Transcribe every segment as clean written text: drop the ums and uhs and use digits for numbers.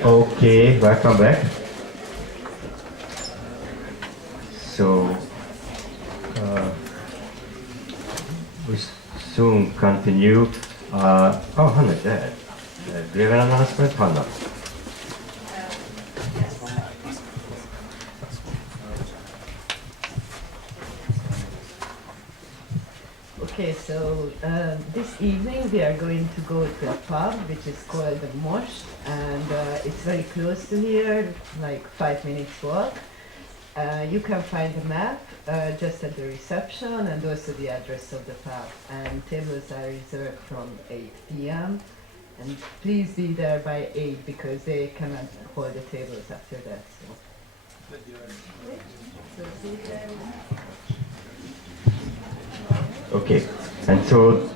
Okay, welcome back. So, we soon continue. Hannah is there. Do you have an announcement, Hannah? Okay, so this evening we are going to go to a pub which is called the Mosh, and it's very close to here, like 5 minutes walk. You can find the map just at the reception and also the address of the pub. And tables are reserved from 8 p.m. And please be there by 8 because they cannot hold the tables after that. So see you there. Okay, and so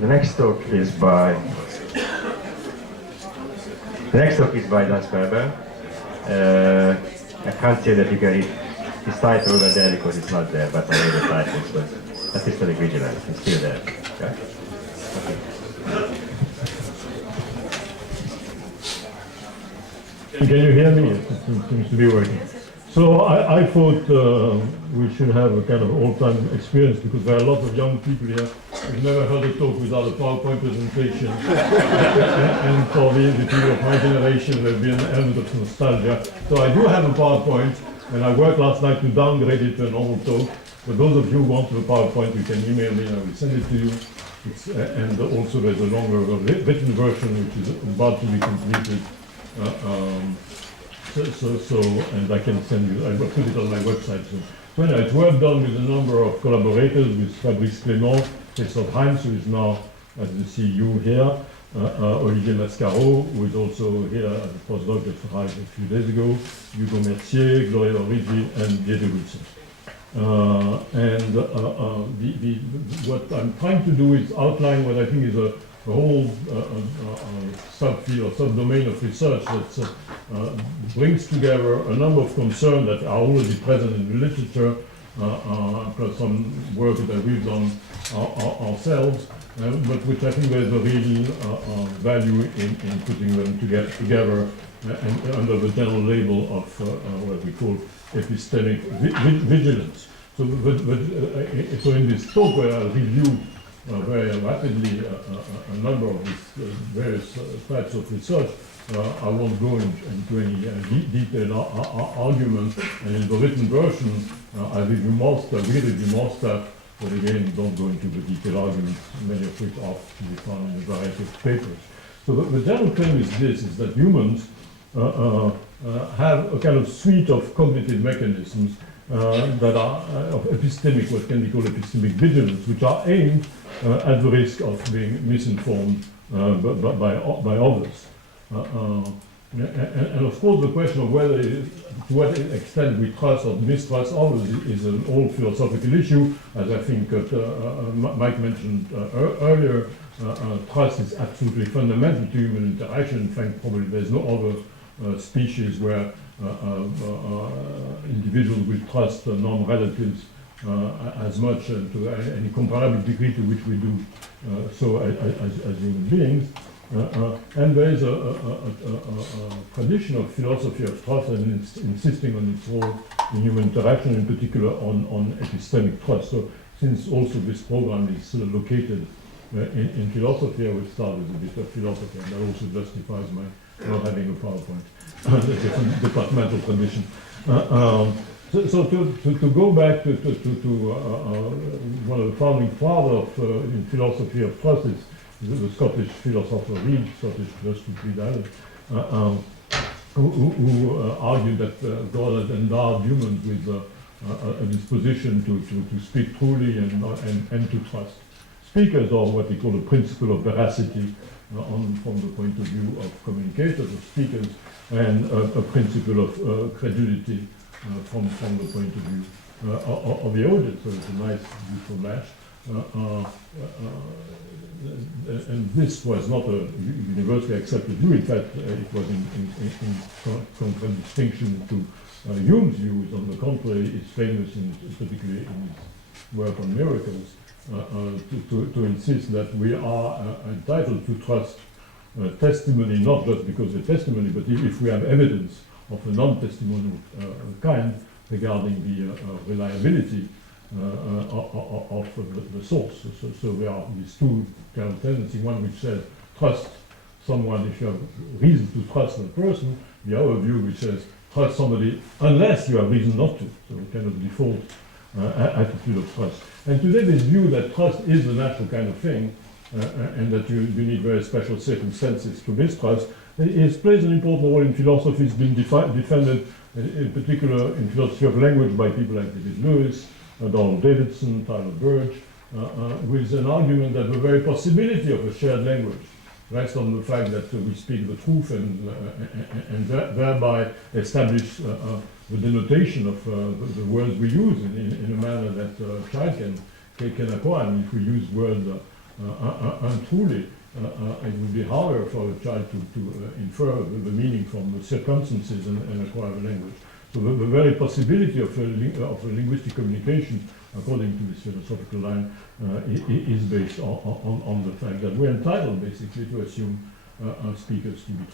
the next talk is by Dan Sperber. I can't say that you can read his title over there because it's not there, but I read the title, but Statistical Vigilance is still there. Okay? Can you hear me? It seems to be working. So I thought we should have a kind of all-time experience because there are a lot of young people here who've never heard a talk without a PowerPoint presentation. And for the people of my generation, there'll be an element of nostalgia. So I do have a PowerPoint, and I worked last night to downgrade it to a normal talk. For those of you who want the PowerPoint, you can email me and I will send it to you. And also there's a longer written version which is about to be completed. And I can send you, I will put it on my website soon. So anyway, it's work done with a number of collaborators, with Fabrice Clément, Christophe Heinz, who is now at the CEU here, Olivier Mascaro, who is also here as a postdoc that arrived a few days ago, Hugo Mercier, Gloria Origi, and Diego Wilson. What I'm trying to do is outline what I think is a whole subfield or subdomain of research that brings together a number of concerns that are already present in the literature, plus some work that we've done ourselves, but which I think there's a real value in putting them together and under the general label of what we call epistemic vigilance. So in this talk where I review very rapidly a number of these various types of research, I won't go into any detailed argument, and in the written version I review more stuff, but again don't go into the detailed arguments, many of which are to be found in a variety of papers. So the general claim is this, is that humans have a kind of suite of cognitive mechanisms that are of epistemic, what can be called epistemic vigilance, which are aimed at the risk of being misinformed by others. And of course the question of whether, to what extent we trust or mistrust others is an old philosophical issue. As I think Mike mentioned earlier, trust is absolutely fundamental to human interaction. In fact, probably there's no other species where individuals will trust non-relatives as much to any comparable degree to which we do so as human beings. And there is a tradition of philosophy of trust and insisting on its role in human interaction, in particular on epistemic trust. So since also this program is located in philosophy, I will start with a bit of philosophy, and that also justifies my not having a PowerPoint. That's a different departmental condition. So to go back to one of the founding fathers in philosophy of trust is the Scottish philosopher Reid, Scottish philosopher Reid, who argued that God had endowed humans with a disposition to speak truly and to trust. Speakers are what we call a principle of veracity from the point of view of communicators, of speakers, and a principle of credulity from the point of view of the audience. So it's a nice, beautiful match. And this was not a universally accepted view. In fact, it was in contradistinction to Hume's views. On the contrary, it's famous, particularly in his work on miracles, to insist that we are entitled to trust testimony, not just because of testimony, but if we have evidence of a non-testimonial kind regarding the reliability of the source. So there are these two kind of tendencies, one which says trust someone if you have reason to trust that person, the other view which says trust somebody unless you have reason not to, so kind of default attitude of trust. And today this view that trust is the natural kind of thing, and that you need very special circumstances to mistrust, plays an important role in philosophy. It's been defended in particular in philosophy of language by people like David Lewis, Donald Davidson, Tyler Burge, with an argument that the very possibility of a shared language rests on the fact that we speak the truth and thereby establish the denotation of the words we use in a manner that a child can acquire. I mean, if we use words untruly, it would be harder for a child to infer the meaning from the circumstances and acquire the language. So the very possibility of a linguistic communication, according to this philosophical line, is based on the fact that we're entitled basically to assume speakers to be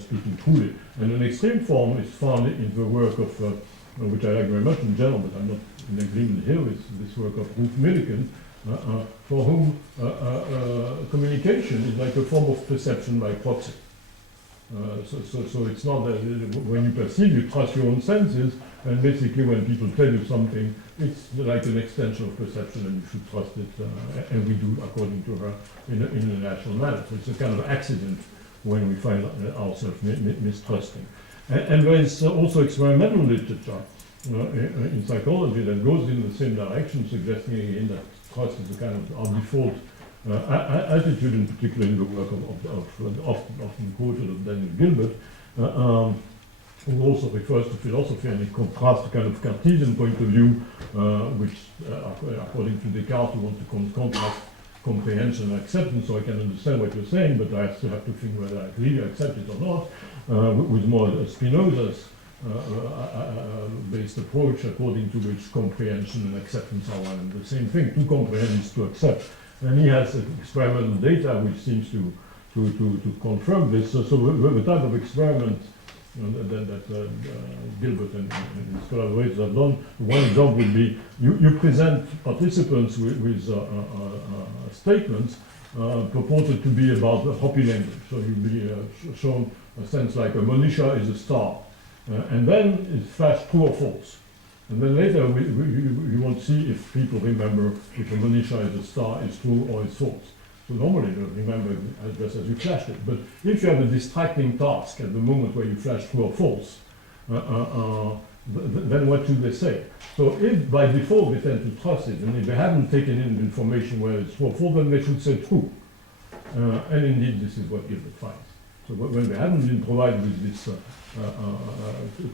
speaking truly. And an extreme form is found in the work of, which I like very much in general, but I'm not in agreement here with this work of Ruth Millikan, for whom communication is like a form of perception by proxy. So it's not that when you perceive, you trust your own senses, and basically when people tell you something, it's like an extension of perception, and you should trust it, and we do, according to her, in a natural manner. So it's a kind of accident when we find ourselves mistrusting. And there is also experimental literature in psychology that goes in the same direction, suggesting again that trust is a kind of our default attitude, in particular in the work of often quoted of Daniel Gilbert, who also refers to philosophy, and it contrasts the kind of Cartesian point of view, which, according to Descartes, we want to contrast comprehension and acceptance, so I can understand what you're saying, but I still have to think whether I really accept it or not, with more Spinoza's based approach, according to which comprehension and acceptance are one and the same thing. To comprehend is to accept. And he has experimental data which seems to confirm this. So the type of experiment that Gilbert and his collaborators have done, one example would be you present participants with statements purported to be about the Hopi language. So you'll be shown a sense like a Monisha is a star. And then it's flashed true or false. And then later you want to see if people remember if a Monisha is a star, is true or is false. So normally you remember just as you flashed it. But if you have a distracting task at the moment where you flash true or false, then what should they say? So if by default they tend to trust it, and if they haven't taken in the information where it's true or false, then they should say true. And indeed this is what Gilbert finds. So when they haven't been provided with this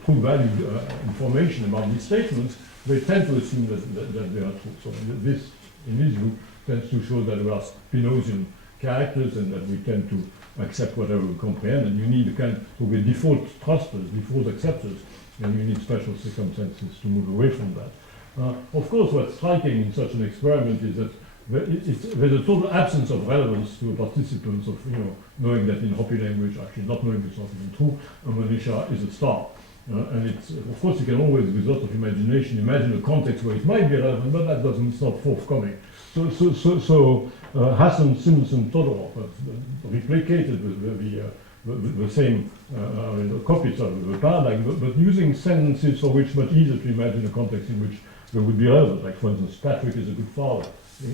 true value information about these statements, they tend to assume that they are true. So this, in his view, tends to show that there are Spinozian characters and that we tend to accept whatever we comprehend, and you need a kind of, so we default trusters, default acceptors, and you need special circumstances to move away from that. Of course, what's striking in such an experiment is that there's a total absence of relevance to participants of, knowing that in Hopi language, actually not knowing it's not even true, a Monisha is a star. And it's, of course, you can always, with lots of imagination, imagine a context where it might be relevant, but that doesn't, it's not forthcoming. So Hassan, Simpson, Todorov have replicated the same copies of the paradigm, but using sentences for which much easier to imagine a context in which they would be relevant. Like, for instance, Patrick is a good father.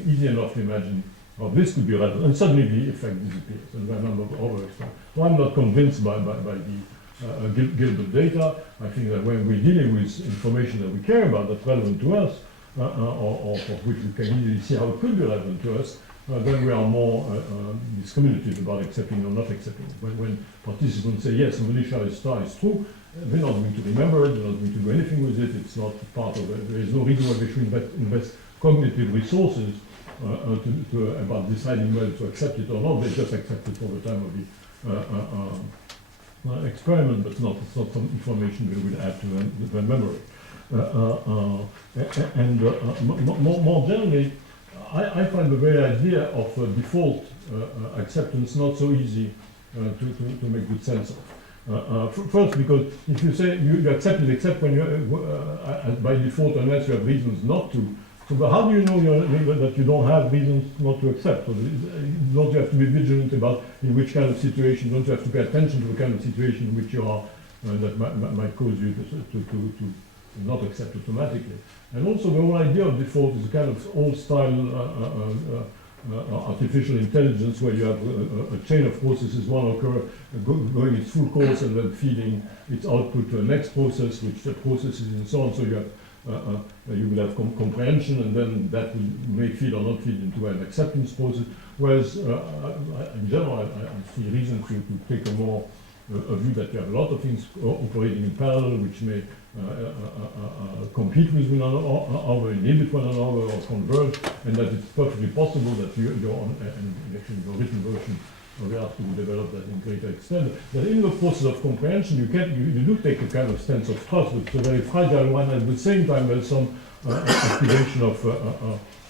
Easy enough to imagine how this could be relevant, and suddenly the effect disappears, and there are a number of other experiments. So I'm not convinced by the Gilbert data. I think that when we're dealing with information that we care about, that's relevant to us, or for which we can easily see how it could be relevant to us, then we are more discriminative about accepting or not accepting. When participants say, yes, Monisha is star is true, they're not going to remember it, they're not going to do anything with it, it's not part of it. There is no reason why they should invest cognitive resources about deciding whether to accept it or not. They just accept it for the time of the experiment, but it's not some information they will add to their memory. More generally, I find the very idea of default acceptance not so easy to make good sense of. First, because if you say you accept it, except when you, by default, unless you have reasons not to. So, but how do you know that you don't have reasons not to accept? So don't you have to be vigilant about in which kind of situation? Don't you have to pay attention to the kind of situation in which you are that might cause you to not accept automatically? And also, the whole idea of default is a kind of old-style artificial intelligence where you have a chain of processes, one occur going its full course and then feeding its output to a next process, which the processes and so on. So you have you will have comprehension, and then that will may feed or not feed into an acceptance process. Whereas in general, I see reason to take a more a view that you have a lot of things operating in parallel, which may compete with one another, inhibit one another, or converge, and that it's perfectly possible that you're on, and actually your written version of the article will develop that in greater extent. That in the process of comprehension, you do take a kind of sense of trust, but it's a very fragile one. At the same time, there's some activation of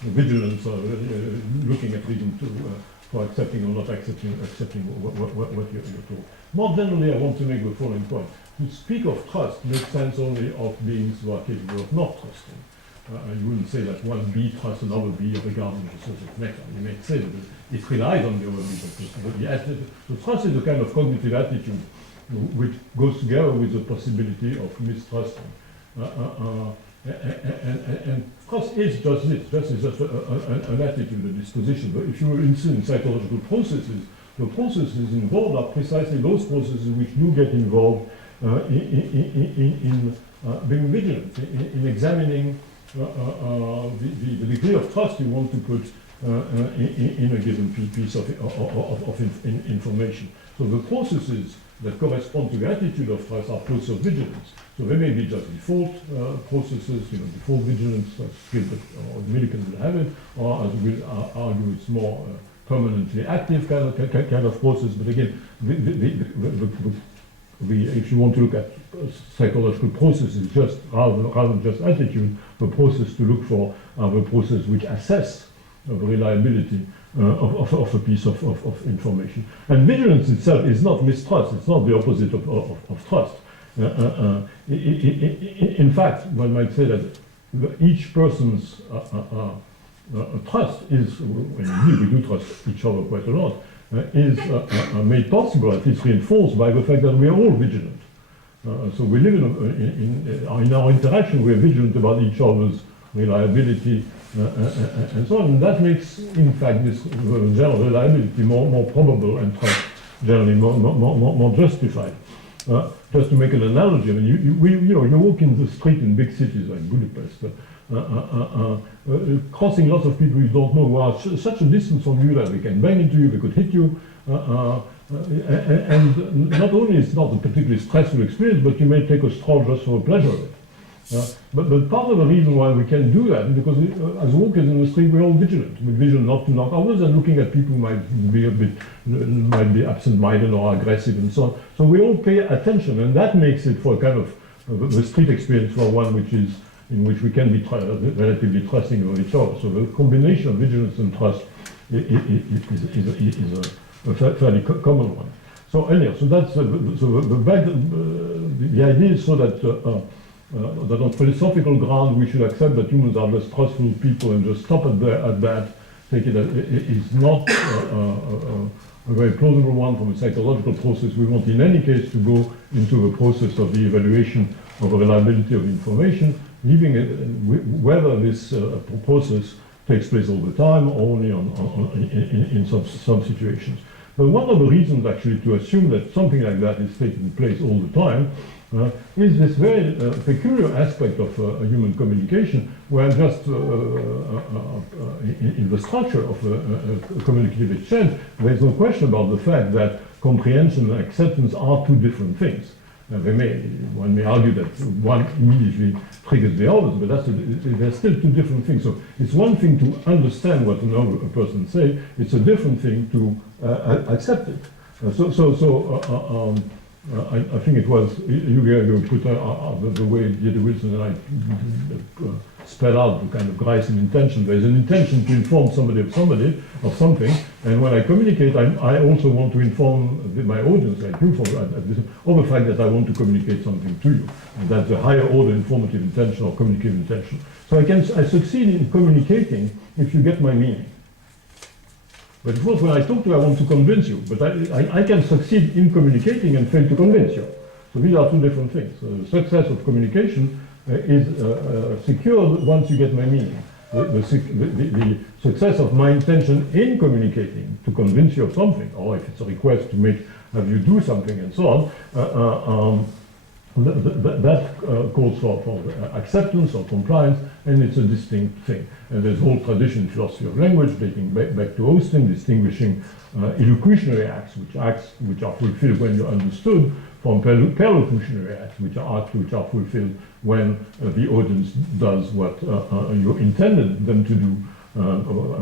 vigilance, or looking at reason for accepting or not accepting what you're told. More generally, I want to make the following point. To speak of trust makes sense only of beings who are capable of not trusting. You wouldn't say that one bee trusts another bee regarding the source of nectar. You may say that it relies on the other bee. So trust is a kind of cognitive attitude which goes together with the possibility of mistrusting. And trust is just this. Trust is just an attitude, a disposition. But if you were interested in psychological processes, the processes involved are precisely those processes which do get involved in being vigilant, in examining the degree of trust you want to put in a given piece of information. So the processes that correspond to the attitude of trust are processes of vigilance. So they may be just default processes, default vigilance, Gilbert or Millikan will have it, or as we'll argue, it's more permanently active kind of process. But again, if you want to look at psychological processes, just rather than just attitude, the process to look for are the process which assess the reliability of a piece of information. And vigilance itself is not mistrust. It's not the opposite of trust. In fact, one might say that each person's trust is, and indeed we do trust each other quite a lot, is made possible, at least reinforced by the fact that we are all vigilant. So we live in our interaction, we are vigilant about each other's reliability and so on. And that makes, in fact, this general reliability more probable and trust generally more justified. Just to make an analogy, I mean, you walk in the street in big cities like Budapest, crossing lots of people you don't know who are such a distance from you that they can bang into you, they could hit you, and not only is it not a particularly stressful experience, but you may take a stroll just for the pleasure of it. But part of the reason why we can do that is because as walkers in the street we're all vigilant. We're vigilant not to knock others and looking at people who might be absent-minded or aggressive and so on. So we all pay attention, and that makes it for a kind of the street experience for one in which we can be relatively trusting of each other. So the combination of vigilance and trust is a fairly common one. So anyhow, so that's the idea is so that that on philosophical ground we should accept that humans are just trustful people and just stop at that. Take it as it is not a very plausible one from a psychological process. We want in any case to go into the process of the evaluation of the reliability of information, leaving it whether this process takes place all the time or only in some situations. But one of the reasons actually to assume that something like that is taking place all the time is this very peculiar aspect of human communication, where just in the structure of a communicative exchange, there is no question about the fact that comprehension and acceptance are two different things. One may argue that one immediately triggers the others, but they're still two different things. So it's one thing to understand what another person says, it's a different thing to accept it. I think it was you put the way Jede Wilson and I spell out the kind of Greissen intention. There's an intention to inform somebody of something, and when I communicate, I also want to inform my audience, like you, of the fact that I want to communicate something to you. And that's a higher order informative intention or communicative intention. So I succeed in communicating if you get my meaning. But of course, when I talk to you, I want to convince you. But I can succeed in communicating and fail to convince you. So these are two different things. The success of communication is secured once you get my meaning. The success of my intention in communicating to convince you of something, or if it's a request to have you do something and so on, that calls for acceptance or compliance, and it's a distinct thing. And there's a whole tradition in philosophy of language dating back to Austin, distinguishing illocutionary acts which are fulfilled when you're understood, from perlocutionary acts, which are fulfilled when the audience does what you intended them to do,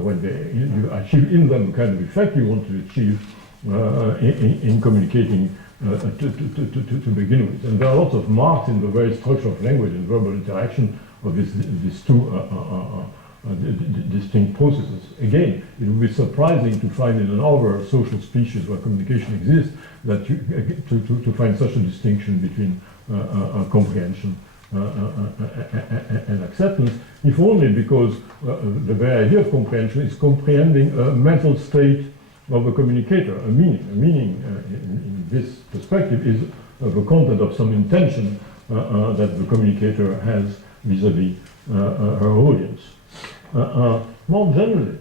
when you achieve in them the kind of effect you want to achieve in communicating to begin with. And there are lots of marks in the very structure of language and verbal interaction of these two distinct processes. Again, it would be surprising to find in an other social species where communication exists that to find such a distinction between comprehension and acceptance, if only because the very idea of comprehension is comprehending a mental state of a communicator, a meaning. A meaning in this perspective is the content of some intention that the communicator has vis-à-vis her audience. More generally,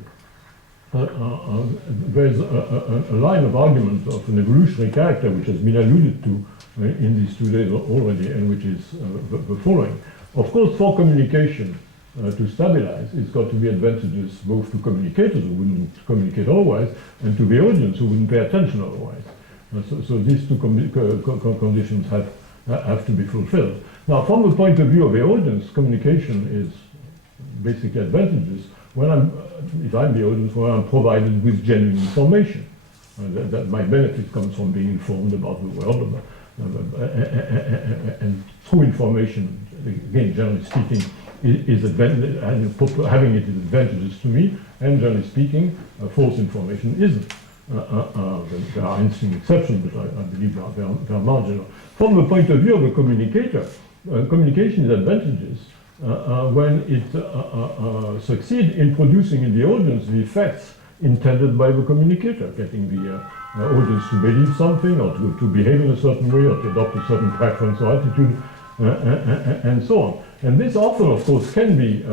there's a line of argument of an evolutionary character which has been alluded to in these 2 days already, and which is the following. Of course, for communication to stabilize, it's got to be advantageous both to communicators who wouldn't communicate otherwise, and to the audience who wouldn't pay attention otherwise. So these two conditions have to be fulfilled. Now, from the point of view of the audience, communication is basically advantageous when if I'm the audience, when I'm provided with genuine information. That my benefit comes from being informed about the world, and true information, again, generally speaking, is having it is advantageous to me, and generally speaking, false information isn't. There are interesting exceptions, but I believe they are marginal. From the point of view of a communicator, communication is advantageous when it succeeds in producing in the audience the effects intended by the communicator, getting the audience to believe something, or to behave in a certain way, or to adopt a certain preference or attitude, and so on. And this often, of course, can be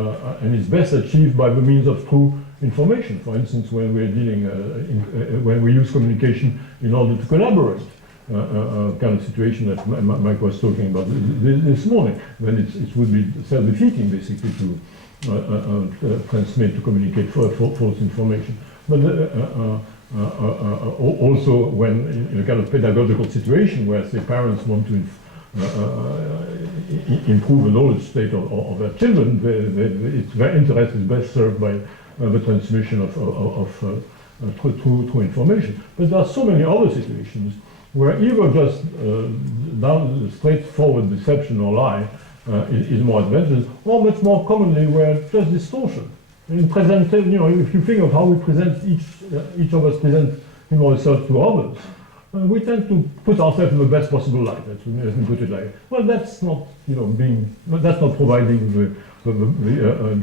and is best achieved by the means of true information. For instance, when we're dealing, when we use communication in order to collaborate, kind of situation that Mike was talking about this morning, when it would be self-defeating, basically, to transmit, to communicate false information. But also when in a kind of pedagogical situation where, say, parents want to improve the knowledge state of their children, their interest is best served by the transmission of true information. But there are so many other situations where either just down straightforward deception or lie is more advantageous, or much more commonly where just distortion. In presentation, if you think of how we present each of us present him or herself to others, we tend to put ourselves in the best possible light. Let me put it like that. Well, that's not, that's not providing the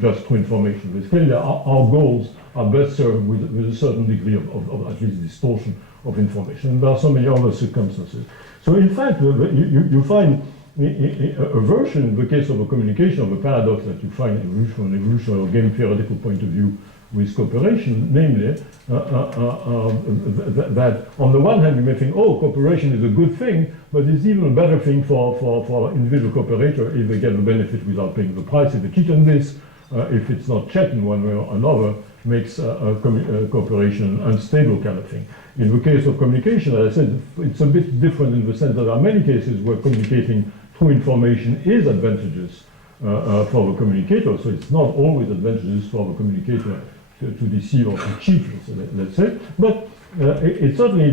just true information. It's clearly our goals are best served with a certain degree of at least distortion of information. And there are so many other circumstances. So in fact, you find a version in the case of a communication of a paradox that you find from an evolutionary or game theoretical point of view with cooperation, namely that on the one hand you may think, oh, cooperation is a good thing, but it's even a better thing for individual cooperator if they get the benefit without paying the price. If they cheat on this, if it's not checked in one way or another, makes cooperation an unstable kind of thing. In the case of communication, as I said, it's a bit different in the sense that there are many cases where communicating true information is advantageous for the communicator, so it's not always advantageous for the communicator to deceive or to cheat, let's say, but it certainly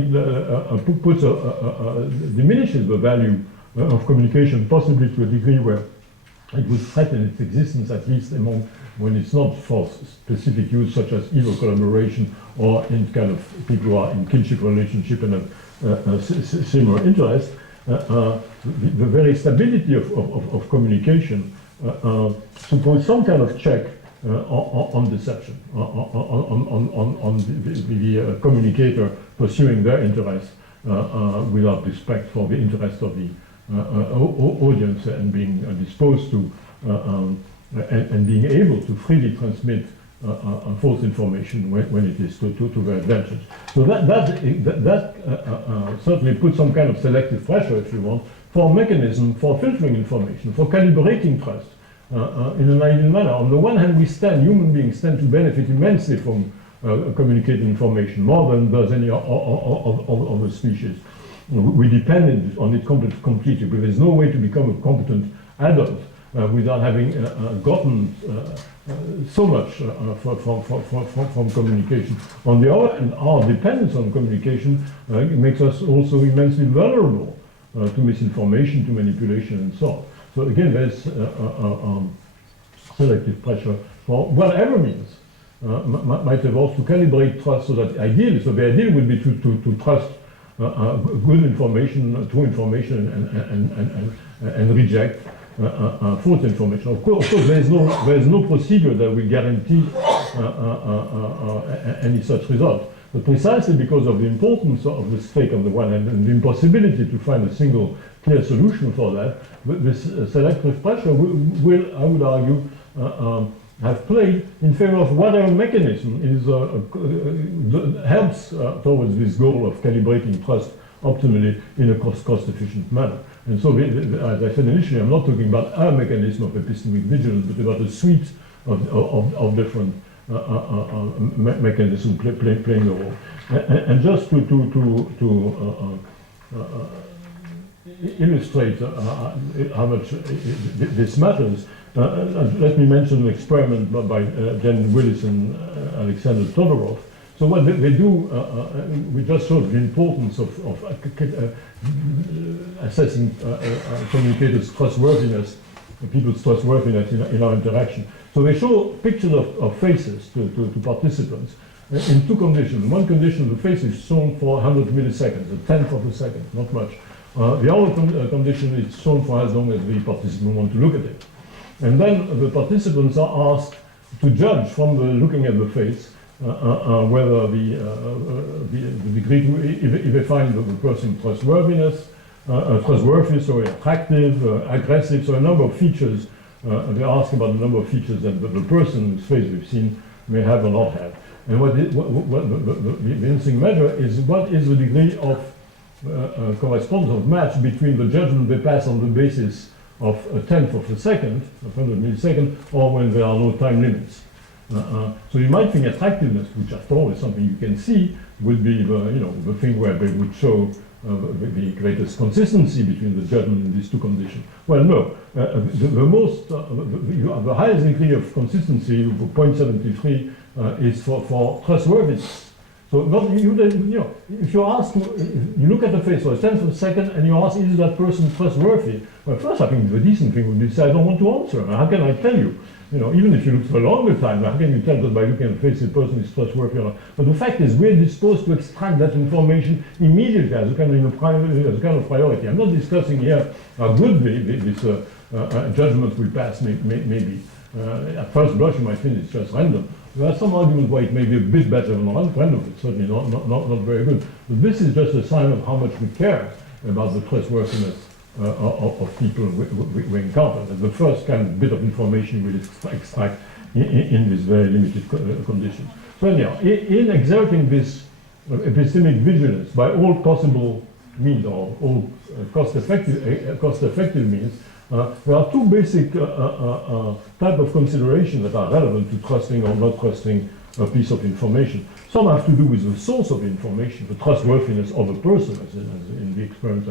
diminishes the value of communication, possibly to a degree where it would threaten its existence, at least among, when it's not for specific use, such as evil collaboration or in kind of people who are in kinship relationship and have similar interests. The very stability of communication suppose some kind of check on deception, on the communicator pursuing their interests without respect for the interest of the audience and being disposed to and being able to freely transmit false information when it is to their advantage. So that certainly puts some kind of selective pressure, if you want, for a mechanism for filtering information, for calibrating trust in an ideal manner. On the one hand, human beings tend to benefit immensely from communicating information, more than does any other species. We depend on it completely, but there's no way to become a competent adult without having gotten so much from communication. On the other hand, our dependence on communication makes us also immensely vulnerable to misinformation, to manipulation, and so on. So again, there's selective pressure for whatever means might evolve to calibrate trust so that ideally, so the ideal would be to trust good information, true information, and reject false information. Of course, there is no procedure that will guarantee any such result. But precisely because of the importance of the stake on the one hand and the impossibility to find a single clear solution for that, this selective pressure will, I would argue, have played in favor of whatever mechanism is helps towards this goal of calibrating trust optimally in a cost-efficient manner. And so, as I said initially, I'm not talking about a mechanism of epistemic vigilance, but about a suite of different mechanisms playing a role. And just to illustrate how much this matters, let me mention an experiment by Jen Willis and Alexander Todorov. So what they do, we just showed the importance of assessing communicators' trustworthiness, people's trustworthiness in our interaction. So they show pictures of faces to participants in two conditions. One condition, the face is shown for 100 milliseconds, a tenth of a second, not much. The other condition is shown for as long as the participant wants to look at it. And then the participants are asked to judge from looking at the face whether the degree to, if they find the person trustworthy, so attractive, aggressive, so a number of features. They ask about the number of features that the person's face we've seen may have or not have. And what the interesting measure is what is the degree of correspondence of match between the judgment they pass on the basis of a tenth of a second, of 100 milliseconds, or when there are no time limits. So you might think attractiveness, which after all is something you can see, would be the thing where they would show the greatest consistency between the judgment in these two conditions. Well, no. The highest degree of consistency, 0.73, is for trustworthiness. So if you ask, you look at the face for a tenth of a second and you ask, is that person trustworthy? Well, first I think the decent thing would be to say, I don't want to answer. How can I tell you? Even if you look for a longer time, how can you tell that by looking at the face the person is trustworthy or not? But the fact is, we're disposed to extract that information immediately as a kind of priority. I'm not discussing here how good this judgment we pass may be. At first blush, you might think it's just random. There are some arguments why it may be a bit better than random. It's certainly not very good. But this is just a sign of how much we care about the trustworthiness of people we encounter. That's the first kind of bit of information we extract in these very limited conditions. So anyhow, in exerting this epistemic vigilance by all possible means, or all cost-effective means, there are two basic type of considerations that are relevant to trusting or not trusting a piece of information. Some have to do with the source of information, the trustworthiness of a person, as in the experiments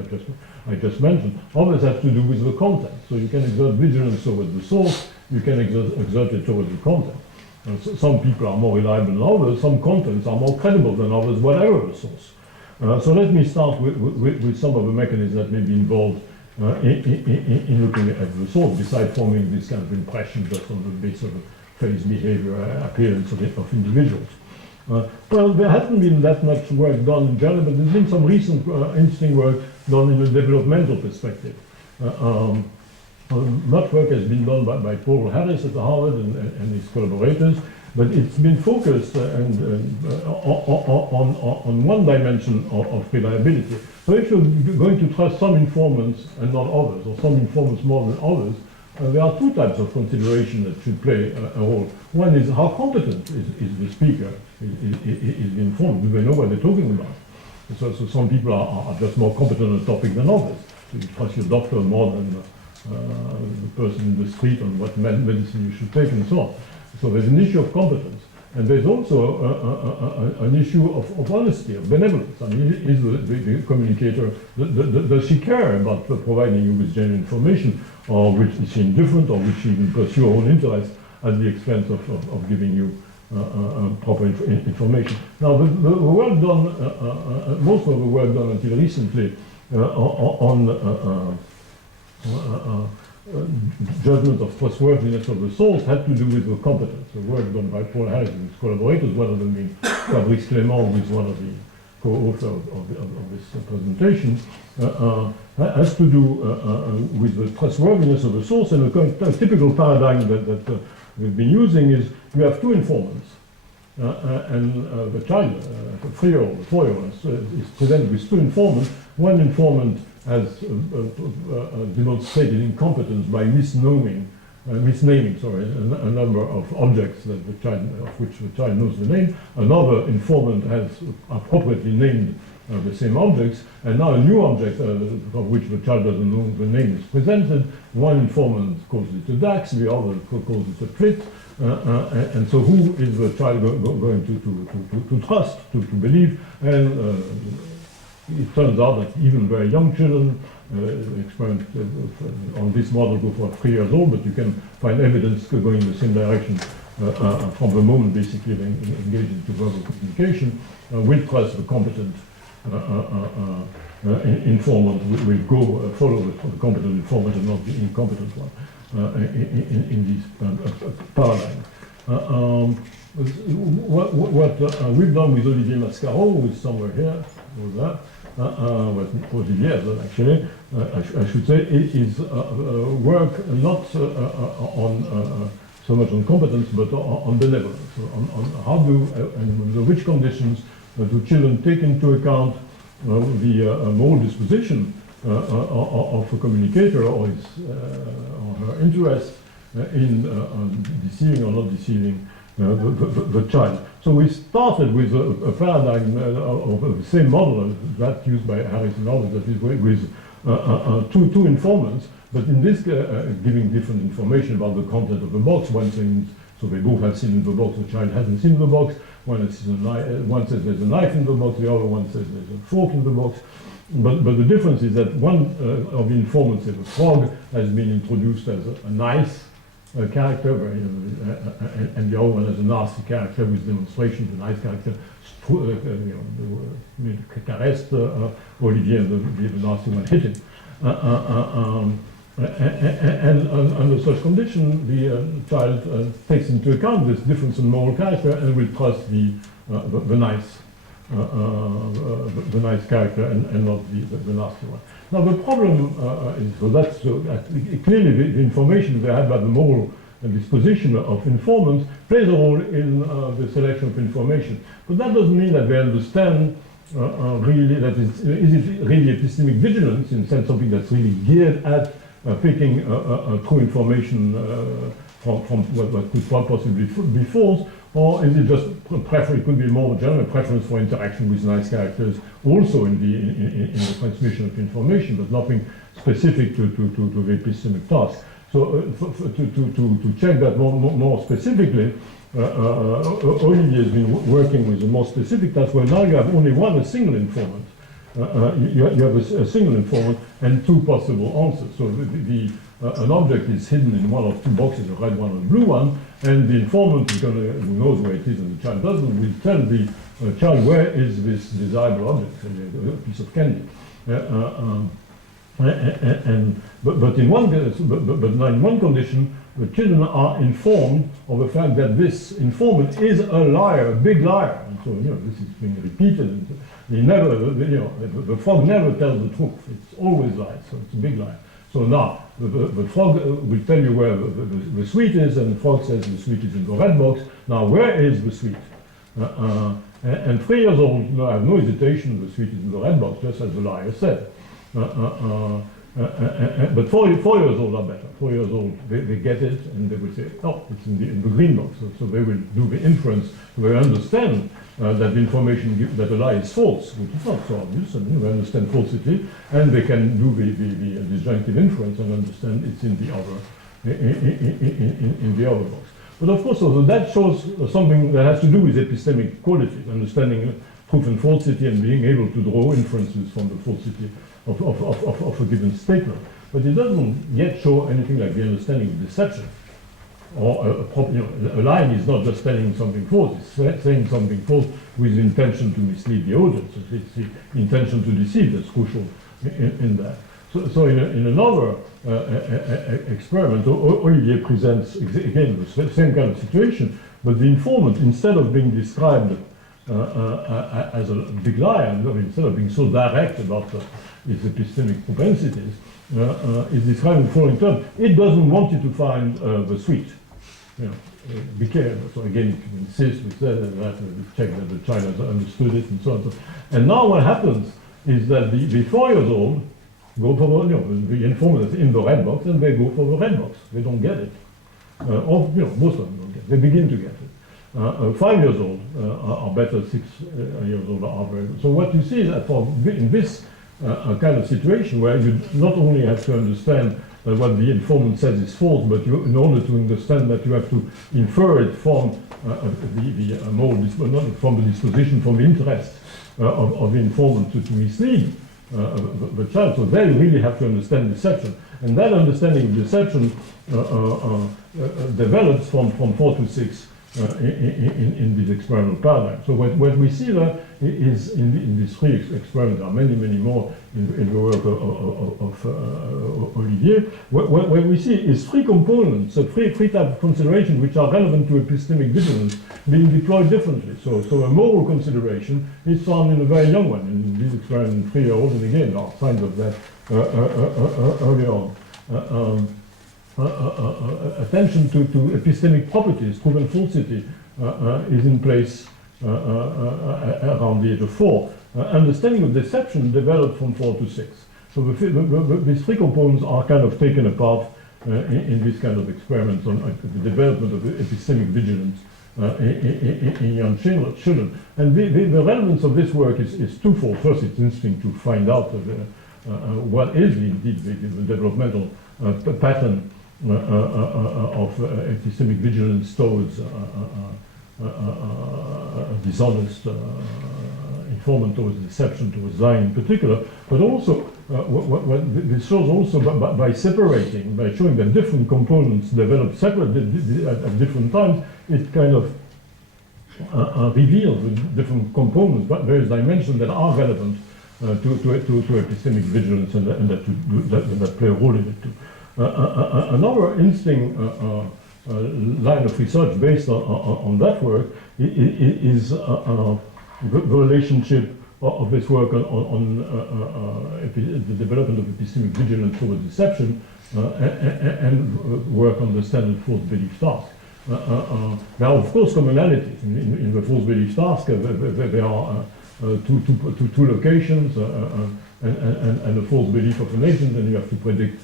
I just mentioned. Others have to do with the content. So you can exert vigilance towards the source, you can exert it towards the content. So some people are more reliable than others, some contents are more credible than others, whatever the source. So let me start with some of the mechanisms that may be involved in looking at the source, besides forming this kind of impression just on the basis of face, behavior, appearance of individuals. Well, there hasn't been that much work done in general, but there's been some recent interesting work done in a developmental perspective. Much work has been done by Paul Harris at Harvard and his collaborators, but it's been focused on one dimension of reliability. So if you're going to trust some informants and not others, or some informants more than others, there are two types of consideration that should play a role. One is how competent is the speaker, is the informant, do they know what they're talking about? So some people are just more competent on a topic than others. So you trust your doctor more than the person in the street on what medicine you should take and so on. So there's an issue of competence. And there's also an issue of honesty, of benevolence. I mean, is the communicator, does she care about providing you with genuine information, or which is she indifferent, or which she even pursue her own interests at the expense of giving you proper information? Now, the work done, most of the work done until recently on judgment of trustworthiness of the source had to do with the competence. The work done by Paul Harris and his collaborators, one of them being Fabrice Clément, who is one of the co-authors of this presentation, has to do with the trustworthiness of the source. And a typical paradigm that we've been using is you have two informants, and the child, a 3-year-old, 4-year-old, is presented with two informants. One informant has demonstrated incompetence by misnaming a number of objects that the child, of which the child knows the name. Another informant has appropriately named the same objects, and now a new object of which the child doesn't know the name is presented. One informant calls it a dax, the other calls it a trit, and so who is the child going to trust, to believe? And it turns out that even very young children, experiment on this model go for 3 years old, but you can find evidence going in the same direction from the moment basically they engage into verbal communication. Will trust the competent informant, will go follow the competent informant and not the incompetent one in these paradigms. What we've done with Olivier Mascaro, who is somewhere here, was that. Olivier, actually, I should say, is work not on so much on competence, but on benevolence, on how do and under which conditions do children take into account the moral disposition of a communicator or his or her interest in deceiving or not deceiving the child. So we started with a paradigm of the same model that used by Harris and others, that is with two informants, but in this giving different information about the content of the box. One saying, so they both have seen in the box, the child hasn't seen the box. One says there's a knife in the box, the other one says there's a fork in the box. But the difference is that one of the informants, says a frog, has been introduced as a nice character, and the other one as a nasty character with demonstration. The nice character caressed Olivier, and the nasty one hit him. And under such condition, the child takes into account this difference in moral character and will trust the nice character and not the nasty one. Now the problem is, so that's clearly the information they had about the moral disposition of informants plays a role in the selection of information. But that doesn't mean that they understand really that is it really epistemic vigilance, in the sense something that's really geared at picking true information from what could possibly be false, or is it just preference? It could be more general preference for interaction with nice characters, also in the transmission of information, but nothing specific to the epistemic task. So to check that more specifically, Olivier has been working with a more specific task where now you have only a single informant. You have a single informant and two possible answers. So an object is hidden in one of two boxes, a red one and a blue one, and the informant who knows where it is and the child doesn't, will tell the child where is this desirable object, a piece of candy. But in one condition, the children are informed of the fact that this informant is a liar, a big liar. And so, this is being repeated. And he never, the frog never tells the truth. It's always lies, so it's a big lie. So now, the frog will tell you where the sweet is, and the frog says the sweet is in the red box. Now, where is the sweet? And 3 years old, I have no hesitation, the sweet is in the red box, just as the liar said. But 4 years old are better. 4 years old, they get it, and they will say, oh, it's in the green box. So they will do the inference. They understand that the information that a lie is false, which is not so obvious, and they understand falsity, and they can do the disjunctive inference and understand it's in the other in the other box. But of course, also that shows something that has to do with epistemic qualities, understanding truth and falsity, and being able to draw inferences from the falsity of a given statement. But it doesn't yet show anything like the understanding of deception. Or a line is not just telling something false, it's saying something false with the intention to mislead the audience. It's the intention to deceive that's crucial in that. So in another experiment, Olivier presents again the same kind of situation, but the informant, instead of being described as a big liar, instead of being so direct about his epistemic propensities, is described in the following terms. It doesn't want you to find the sweet. Be careful. So again, if you insist, we said that, we check that the Chinese understood it, and so on. And now what happens is that the 4 years old go for the informant is in the red box, and they go for the red box. They don't get it. Or most of them don't get it. They begin to get it. 5 years old are better. 6 years old are very good. So what you see is that in this kind of situation where you not only have to understand that what the informant says is false, but in order to understand that you have to infer it from from the disposition, from the interest of the informant to mislead the child. So they really have to understand deception. And that understanding of deception develops from 4 to 6 in this experimental paradigm. So what we see there is in these 3 experiments, there are many more in the work of Olivier. What we see is 3 components, 3 types of consideration which are relevant to epistemic vigilance being deployed differently. So a moral consideration is found in a very young one, in this experiment 3-year-old, and again there are signs of that early on. Attention to epistemic properties, truth and falsity, is in place around the age of 4. Understanding of deception developed from 4 to 6. So these 3 components are kind of taken apart in this kind of experiments on the development of epistemic vigilance in young children. And the relevance of this work is twofold. First, it's interesting to find out what is indeed the developmental pattern of epistemic vigilance towards dishonest informant, towards deception, towards lying in particular, but also what this shows also by separating, by showing that different components develop separately at different times, it kind of reveals the different components, but various dimensions that are relevant to epistemic vigilance and that play a role in it too. Another interesting line of research based on that work is the relationship of this work on the development of epistemic vigilance towards deception and work on the standard false belief task. There are of course commonalities in the false belief task. There are two locations and a false belief of an agent, and you have to predict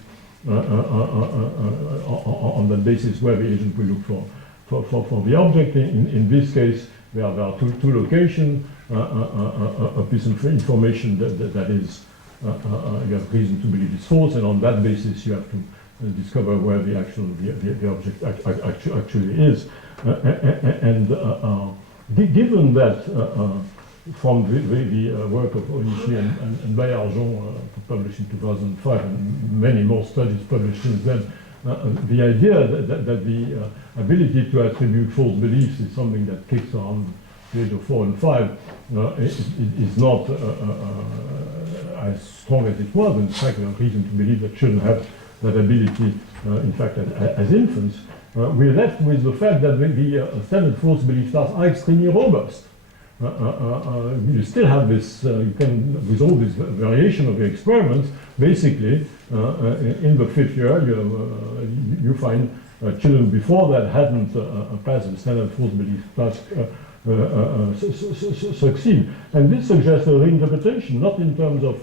on that basis where the agent will look for the object. In this case, there are two locations, a piece of information that is you have reason to believe is false, and on that basis you have to discover where the object actually is. Given that from the work of Olivier and Baillargeon, published in 2005, and many more studies published since then, the idea that the ability to attribute false beliefs is something that kicks around the age of 4 and 5 is not as strong as it was. In fact, we have reason to believe that children have that ability, in fact, as infants. We're left with the fact that the standard false belief styles are extremely robust. You still have this, you can, with all this variation of the experiments, basically, in the 5th year, you find children before that hadn't passed the standard false belief task succeed. And this suggests a reinterpretation, not in terms of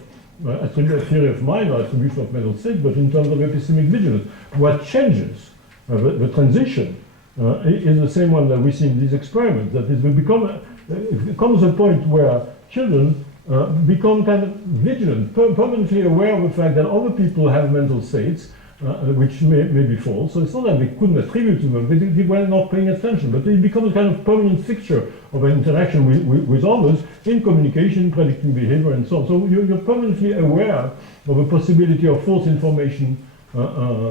theory of mind or attribution of mental state, but in terms of epistemic vigilance. What changes, the transition, is the same one that we see in these experiments, that is, it comes a point where children become kind of vigilant, permanently aware of the fact that other people have mental states, which may be false. So it's not that they couldn't attribute to them, they were not paying attention, but it becomes a kind of permanent fixture of an interaction with others in communication, predicting behavior, and so on. So you're permanently aware of the possibility of false information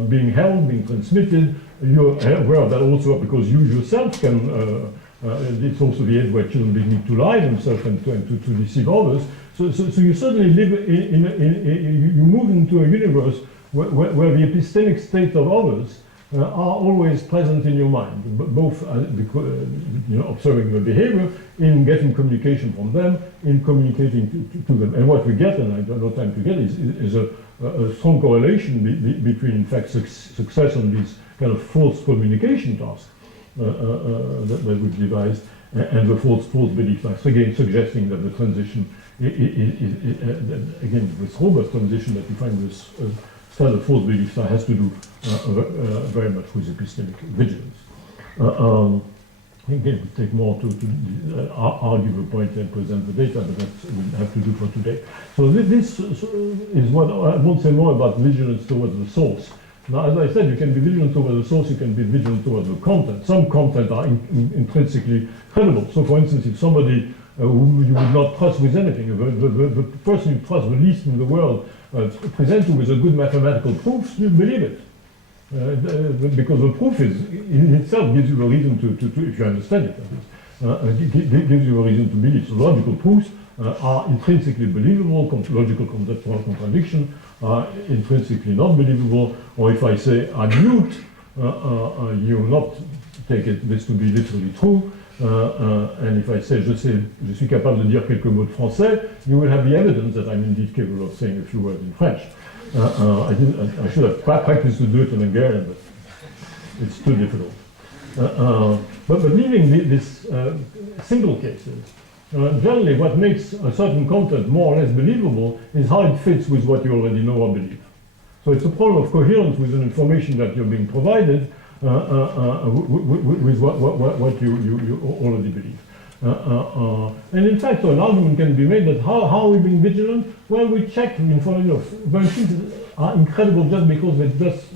being held, being transmitted. You're aware of that also because you yourself can, it's also the age where children begin to lie themselves and to deceive others. So you certainly live you move into a universe where the epistemic state of others are always present in your mind, both observing the behavior, in getting communication from them, in communicating to them. And what we get, and I don't have time to get, is a strong correlation between, in fact, success on these kind of false communication tasks that we've devised and the false belief tasks, again suggesting that the transition again, this robust transition that we find with standard false belief style has to do very much with epistemic vigilance. Again, we take more to argue the point and present the data, but that's what we have to do for today. So this is what I won't say more about vigilance towards the source. Now, as I said, you can be vigilant towards the source, you can be vigilant towards the content. Some content are intrinsically credible. So, for instance, if somebody who you would not trust with anything, the person you trust the least in the world presents you with a good mathematical proof, you believe it. Because the proof is, in itself, gives you a reason to if you understand it, gives you a reason to believe. So logical proofs are intrinsically believable, logical conceptual contradiction are intrinsically not believable, or if I say I'm mute, you will not take this to be literally true, and if I say je suis capable de dire quelques mots de français, you will have the evidence that I'm indeed capable of saying a few words in French. I should have practiced to do it in Hungarian, but it's too difficult. But leaving this single cases, generally what makes a certain content more or less believable is how it fits with what you already know or believe. So it's a problem of coherence with an information that you're being provided with what you already believe. And in fact, so an argument can be made that how are we being vigilant? Well, we check information. Things are incredible just because they just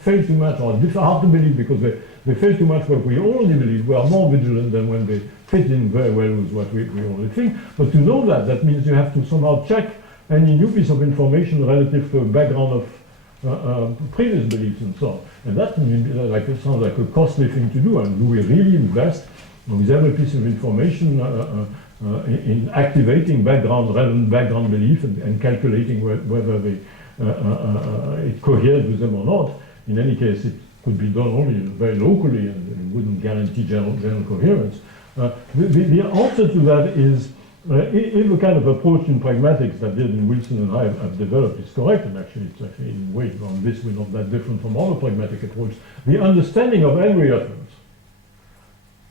fail to match, or hard to believe because they fail to match what we already believe. We are more vigilant than when they fit in very well with what we already think. But to know that means you have to somehow check any new piece of information relative to a background of previous beliefs and so on. And that sounds like a costly thing to do. And do we really invest with every piece of information in activating relevant background belief and calculating whether it coheres with them or not? In any case, it could be done only very locally and it wouldn't guarantee general coherence. The answer to that is if the kind of approach in pragmatics that Wilson and I have developed is correct, and actually it's actually in ways on this we're not that different from other pragmatic approaches, the understanding of every utterance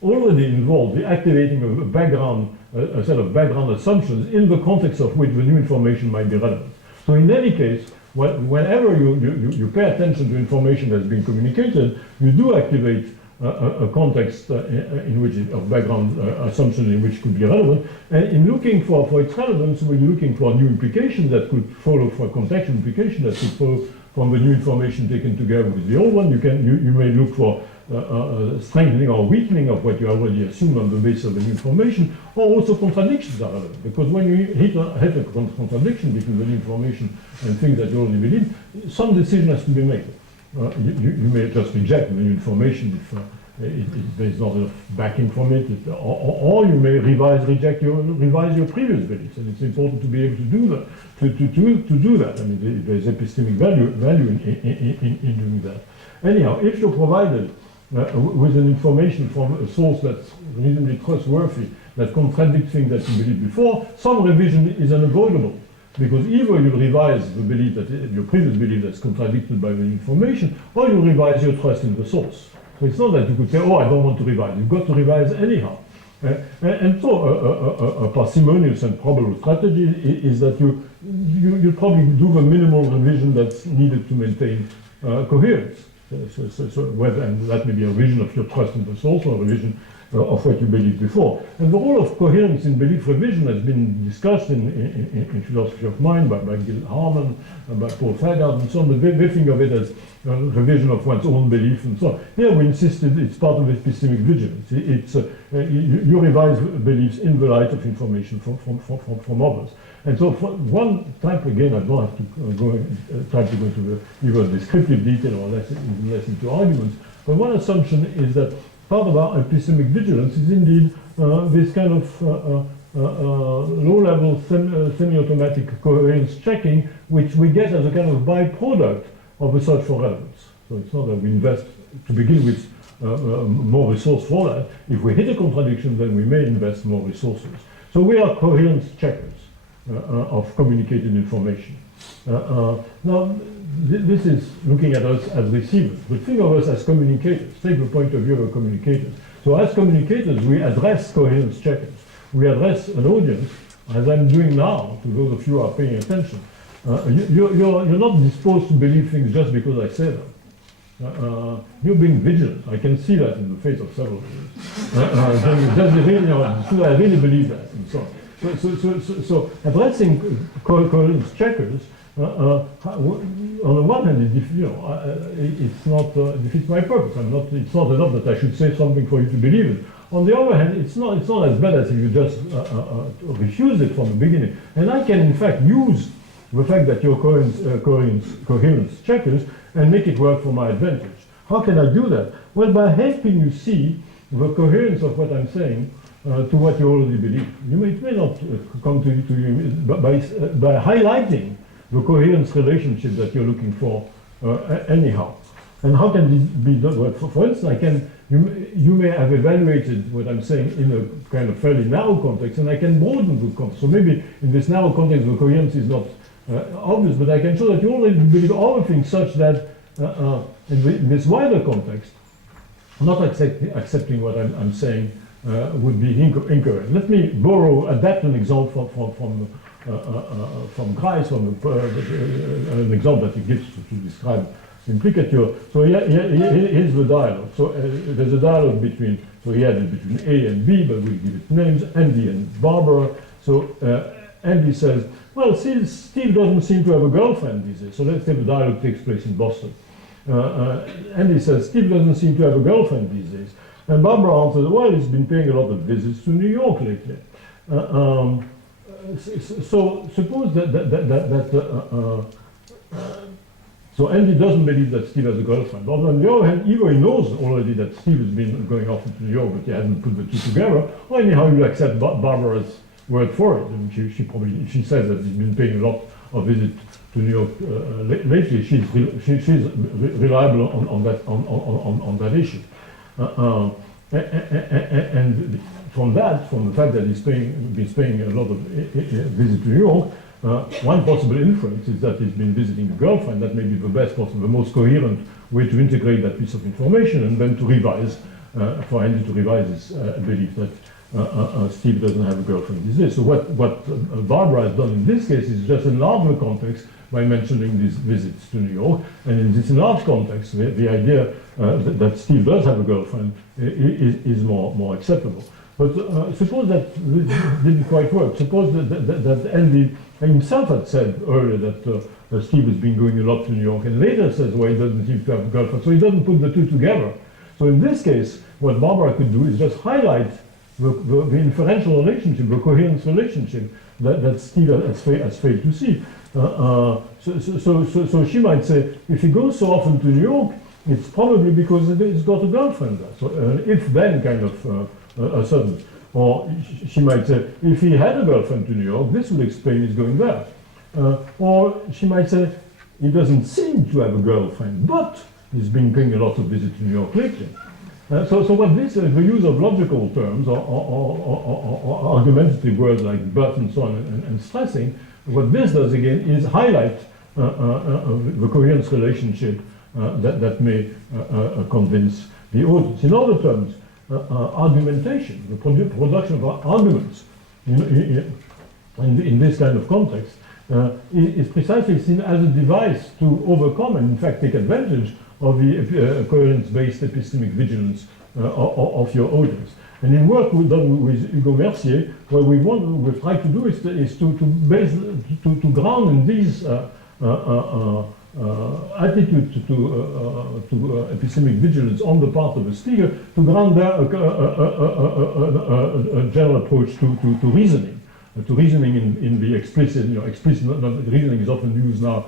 already involves the activating of a set of background assumptions in the context of which the new information might be relevant. So in any case, whenever you pay attention to information that's being communicated, you do activate a context in which of background assumptions in which could be relevant, and in looking for its relevance, when you're looking for new implications that could follow, for contextual implication that could follow from the new information taken together with the old one, you may look for strengthening or weakening of what you already assume on the basis of the new information, or also contradictions are relevant, because when you hit a contradiction between the new information and things that you already believe, some decision has to be made. You may just reject the new information there's not enough backing from it, or you may revise your previous beliefs, and it's important to be able to do that. To do that, I mean, there's epistemic value in doing that. Anyhow, if you're provided with an information from a source that's reasonably trustworthy, that contradicts things that you believed before, some revision is unavoidable. Because either you revise the belief that your previous belief that's contradicted by the information, or you revise your trust in the source. So it's not that you could say, oh, I don't want to revise. You've got to revise anyhow. And so a parsimonious and probable strategy is that you probably do the minimal revision that's needed to maintain coherence. So whether, and that may be a revision of your trust in the source or a revision of what you believed before. And the role of coherence in belief revision has been discussed in philosophy of mind by Gil Harman, by Paul Fagard, and so on, but they think of it as a revision of one's own belief and so on. Here we insisted it's part of epistemic vigilance. It's you revise beliefs in the light of information from others. And so for one type, again, I don't have to try to go into either descriptive detail or less into arguments, but one assumption is that part of our epistemic vigilance is indeed this kind of low-level semi-automatic coherence checking, which we get as a kind of byproduct of a search for relevance. So it's not that we invest to begin with more resource for that. If we hit a contradiction, then we may invest more resources. So we are coherence checkers of communicated information. Now, this is looking at us as receivers, but think of us as communicators. Take the point of view of communicators. So as communicators, we address coherence checkers. We address an audience, as I'm doing now, to those of you who are paying attention. You're not disposed to believe things just because I say them. You're being vigilant. I can see that in the face of several of you. Should I really believe that? And so on. So addressing coherence checkers, on the one hand, it's not defeats my purpose. It's not enough that I should say something for you to believe it. On the other hand, it's not as bad as if you just refuse it from the beginning. And I can, in fact, use the fact that you're coherence checkers and make it work for my advantage. How can I do that? Well, by helping you see the coherence of what I'm saying to what you already believe. It may not come to you by highlighting the coherence relationship that you're looking for anyhow. And how can this be done? Well, for instance, you may have evaluated what I'm saying in a kind of fairly narrow context, and I can broaden the context. So maybe in this narrow context, the coherence is not obvious, but I can show that you already believe other things such that in this wider context, not accepting what I'm saying would be incorrect. Let me adapt an example from Grice, an example that he gives to describe implicature. So here's the dialogue. So there's a dialogue between A and B, but we'll give it names, Andy and Barbara. So Andy says, well, Steve doesn't seem to have a girlfriend these days. So let's say the dialogue takes place in Boston. Andy says, Steve doesn't seem to have a girlfriend these days. And Barbara answers, well, he's been paying a lot of visits to New York lately. So suppose so Andy doesn't believe that Steve has a girlfriend. But on the other hand, either he knows already that Steve has been going off to New York, but he hasn't put the two together, or anyhow you accept Barbara's word for it. And she says that he's been paying a lot of visits to New York lately. She's reliable on that issue. And from the fact that he's been paying a lot of visits to New York, one possible inference is that he's been visiting a girlfriend. That may be the best possible, the most coherent way to integrate that piece of information, and then to revise, for Andy to revise his belief that Steve doesn't have a girlfriend these days. So what Barbara has done in this case is just enlarge the context by mentioning these visits to New York. And in this enlarged context, the idea that Steve does have a girlfriend is more acceptable. But suppose that this didn't quite work. Suppose that Andy himself had said earlier that Steve has been going a lot to New York, and later says, well, he doesn't seem to have a girlfriend. So he doesn't put the two together. So in this case, what Barbara could do is just highlight the inferential relationship, the coherence relationship that Steve has failed to see. So she might say, if he goes so often to New York, it's probably because it's got a girlfriend there. So if-then kind of assertion. Or she might say, if he had a girlfriend to New York, this would explain his going there. Or she might say, he doesn't seem to have a girlfriend, but he's been paying a lot of visits to New York lately. So what this, the use of logical terms or argumentative words like but and so on and stressing, what this does again is highlight the coherence relationship that may convince the audience. In other terms, argumentation, the production of arguments in this kind of context is precisely seen as a device to overcome and in fact take advantage of the coherence-based epistemic vigilance of your audience. And in work we've done with Hugo Mercier, what we've tried to do is to ground in these attitude to epistemic vigilance on the part of the speaker, to ground there a general approach to reasoning. To reasoning in the explicit, explicit reasoning is often used now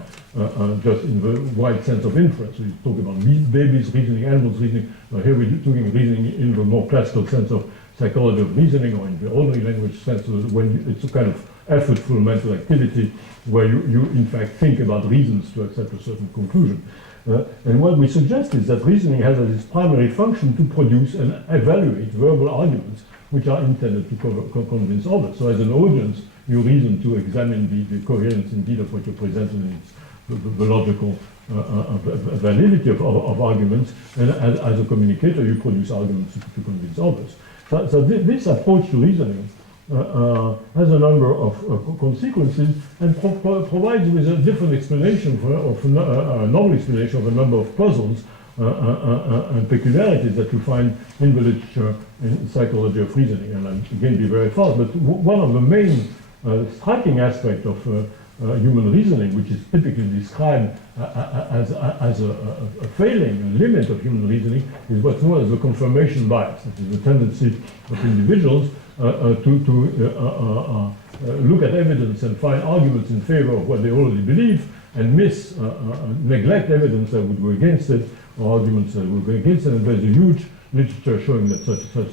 just in the wide sense of inference. So you talk about babies reasoning, animals reasoning. Here we're talking reasoning in the more classical sense of psychology of reasoning, or in the ordinary language sense, when it's a kind of effortful mental activity where you in fact think about reasons to accept a certain conclusion. And what we suggest is that reasoning has as its primary function to produce and evaluate verbal arguments which are intended to convince others. So as an audience, you reason to examine the coherence indeed of what you're presenting, the logical validity of arguments, and as a communicator, you produce arguments to convince others. So this approach to reasoning has a number of consequences and provides with a different explanation a novel explanation of a number of puzzles and peculiarities that you find in the literature in psychology of reasoning. And I'm again be very fast, but one of the main striking aspects of human reasoning, which is typically described as a failing, a limit of human reasoning, is what's known as the confirmation bias. That is the tendency of individuals to look at evidence and find arguments in favor of what they already believe, and neglect evidence that would go against it, or arguments that would go against it. And there's a huge literature showing that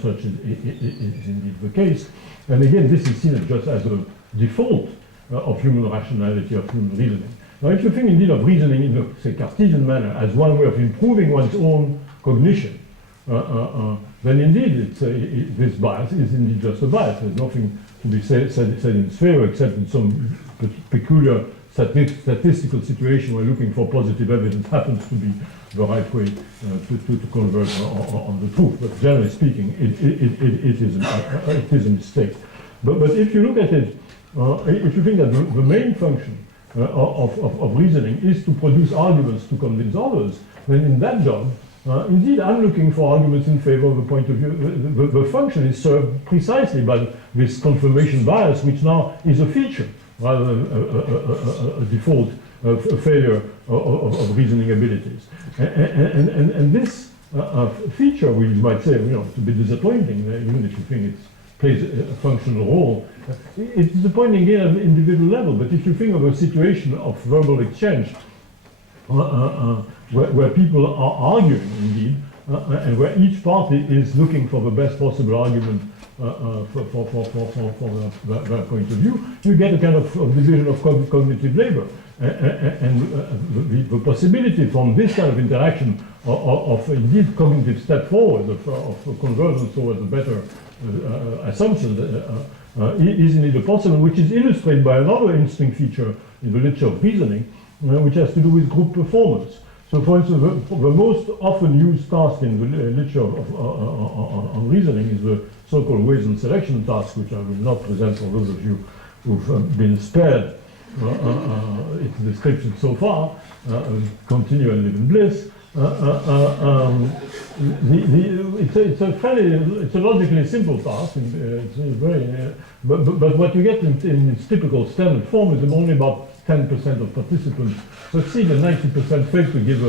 such is indeed the case. And again, this is seen just as a default of human rationality, of human reasoning. Now, if you think indeed of reasoning in a, say, Cartesian manner as one way of improving one's own cognition, then indeed this bias is indeed just a bias. There's nothing to be said in its favor except in some peculiar statistical situation where looking for positive evidence happens to be the right way to converge on the truth. But generally speaking, it is a mistake. But if you look at it, if you think that the main function of reasoning is to produce arguments to convince others, then in that job, indeed, I'm looking for arguments in favor of a point of view. The function is served precisely by this confirmation bias, which now is a feature rather than a default, a failure of reasoning abilities. And this feature, we might say, it's a bit disappointing, even if you think it plays a functional role. It's disappointing again at the individual level, but if you think of a situation of verbal exchange, where people are arguing indeed, and where each party is looking for the best possible argument for their point of view, you get a kind of division of cognitive labor. And the possibility from this kind of interaction of indeed cognitive step forward, of convergence towards a better assumption, is indeed a possible, which is illustrated by another interesting feature in the literature of reasoning, which has to do with group performance. So, for instance, the most often used task in the literature on reasoning is the so-called Ways and selection task, which I will not present for those of you who've been spared its description so far. Continue and live in bliss. It's a logically simple task. It's very, but what you get in its typical standard form is only about 10% of participants succeed and 90% fail to give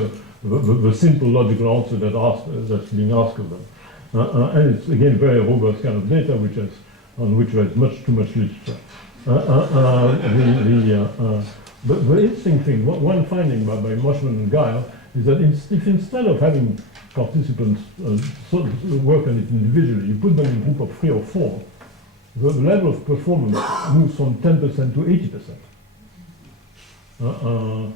the simple logical answer that's being asked of them. And it's again very robust kind of data on which there is much too much literature. But the interesting thing, one finding by Moshman and Guile, is that if instead of having participants work on it individually, you put them in a group of 3 or 4, the level of performance moves from 10% to 80%.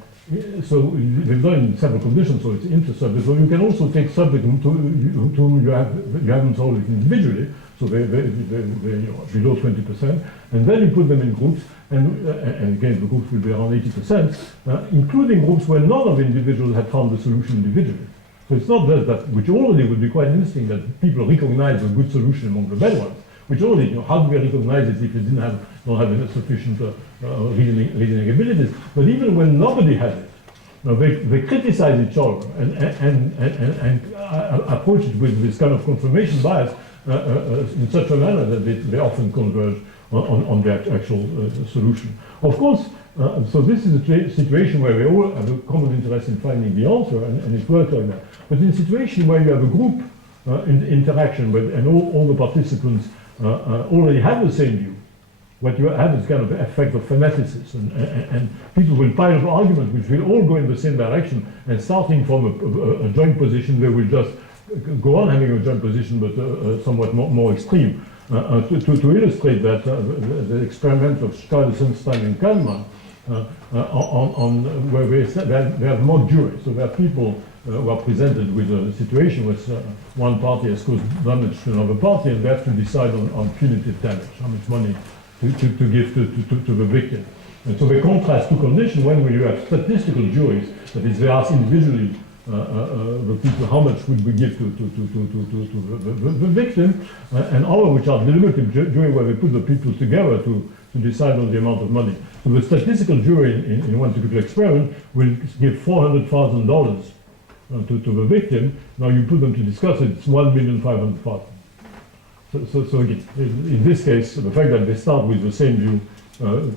So they've done in several conditions, so it's inter-subject. So you can also take subjects whom you haven't solved it individually, so they're below 20%, and then you put them in groups, and again the groups will be around 80%, including groups where none of the individuals had found the solution individually. So it's not just that, which already would be quite interesting, that people recognize a good solution among the bad ones, which already, how do we recognize it if they don't have sufficient reasoning abilities? But even when nobody has it, they criticize each other and approach it with this kind of confirmation bias in such a manner that they often converge on the actual solution. Of course, so this is a situation where we all have a common interest in finding the answer, and it works like that. But in a situation where you have a group interaction and all the participants already have the same view, what you have is kind of effect of fanaticism, and people will pile up arguments which will all go in the same direction, and starting from a joint position, they will just go on having a joint position, but somewhat more extreme. To illustrate that, the experiment of Sunstein and Kahneman, where they have mock juries, so there are people who are presented with a situation where one party has caused damage to another party, and they have to decide on punitive damage, how much money to give to the victim. And so they contrast two conditions. One where you have statistical juries, that is, they ask individually the people how much would we give to the victim, and other which are deliberative jury where they put the people together to decide on the amount of money. So the statistical jury in one typical experiment will give $400,000 to the victim. Now you put them to discuss it, it's $1,500,000. So again, in this case, the fact that they start with the same view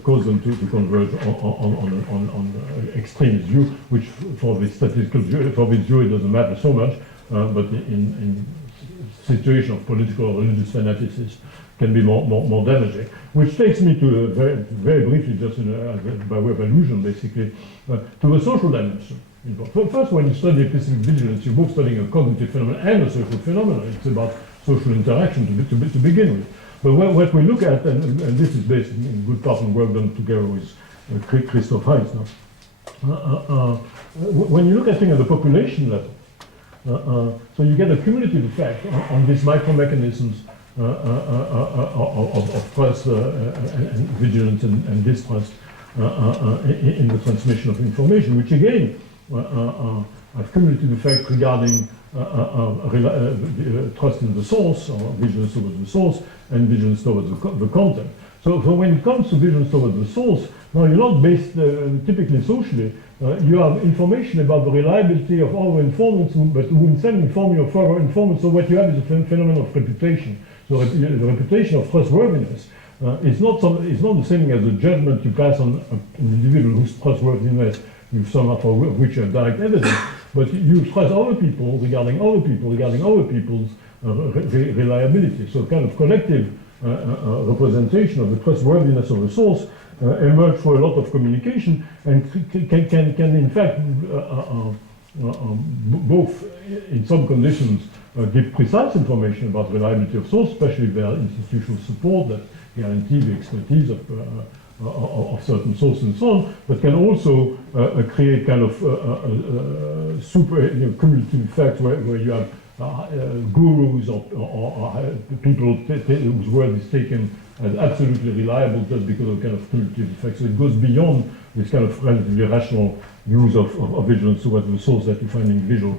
cause them to converge on extremist view, which for the statistical jury, for this jury doesn't matter so much, but in situation of political or religious fanaticism can be more damaging. Which takes me to very briefly, just by way of allusion, basically, to the social dimension. First, when you study epistemic vigilance, you're both studying a cognitive phenomenon and a social phenomenon. It's about social interaction to begin with. But what we look at, and this is based in good part on work done together with Christoph Heinz now, when you look at things at the population level, so you get a cumulative effect on these micro-mechanisms of trust and vigilance and distrust in the transmission of information, which again have cumulative effect regarding trust in the source, or vigilance towards the source, and vigilance towards the content. So when it comes to vigilance towards the source, now you're not based typically socially. You have information about the reliability of other informants, but who instead inform you of further informants. So what you have is a phenomenon of reputation. So the reputation of trustworthiness is not the same as the judgment you pass on an individual whose trustworthiness you sum up for which you have direct evidence. But you trust other people regarding other people's reliability. So kind of collective representation of the trustworthiness of the source emerge for a lot of communication, and can in fact both in some conditions give precise information about reliability of source, especially if there are institutional support that guarantee the expertise of certain sources and so on, but can also create kind of super cumulative effect where you have gurus or people whose word is taken as absolutely reliable just because of kind of cumulative effect. So it goes beyond this kind of relatively rational use of vigilance towards the source that you find in visual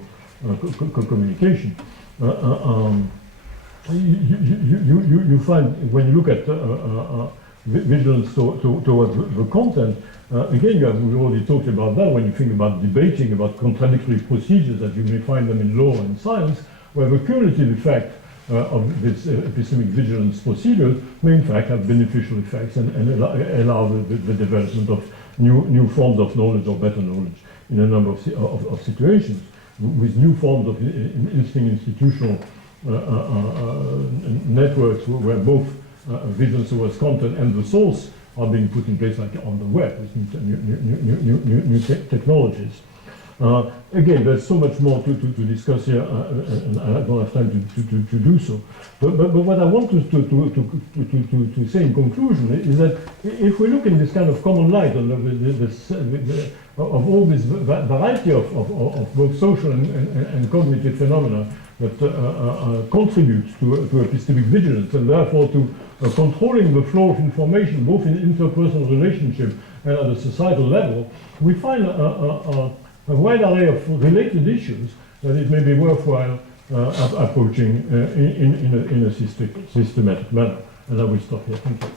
communication. You find when you look at vigilance towards the content, again, we've already talked about that when you think about debating about contradictory procedures that you may find them in law and science, where the cumulative effect of this epistemic vigilance procedure may in fact have beneficial effects and allow the development of new forms of knowledge or better knowledge in a number of situations, with new forms of interesting institutional networks where both vigilance towards content and the source are being put in place, like on the web, with new technologies. Again, there's so much more to discuss here, and I don't have time to do so. But what I want to say in conclusion is that if we look in this kind of common light on of all this variety of both social and cognitive phenomena that contributes to epistemic vigilance, and therefore to controlling the flow of information, both in interpersonal relationship and at a societal level, we find a wide array of related issues that it may be worthwhile approaching in a systematic manner. And I will stop here. Thank you.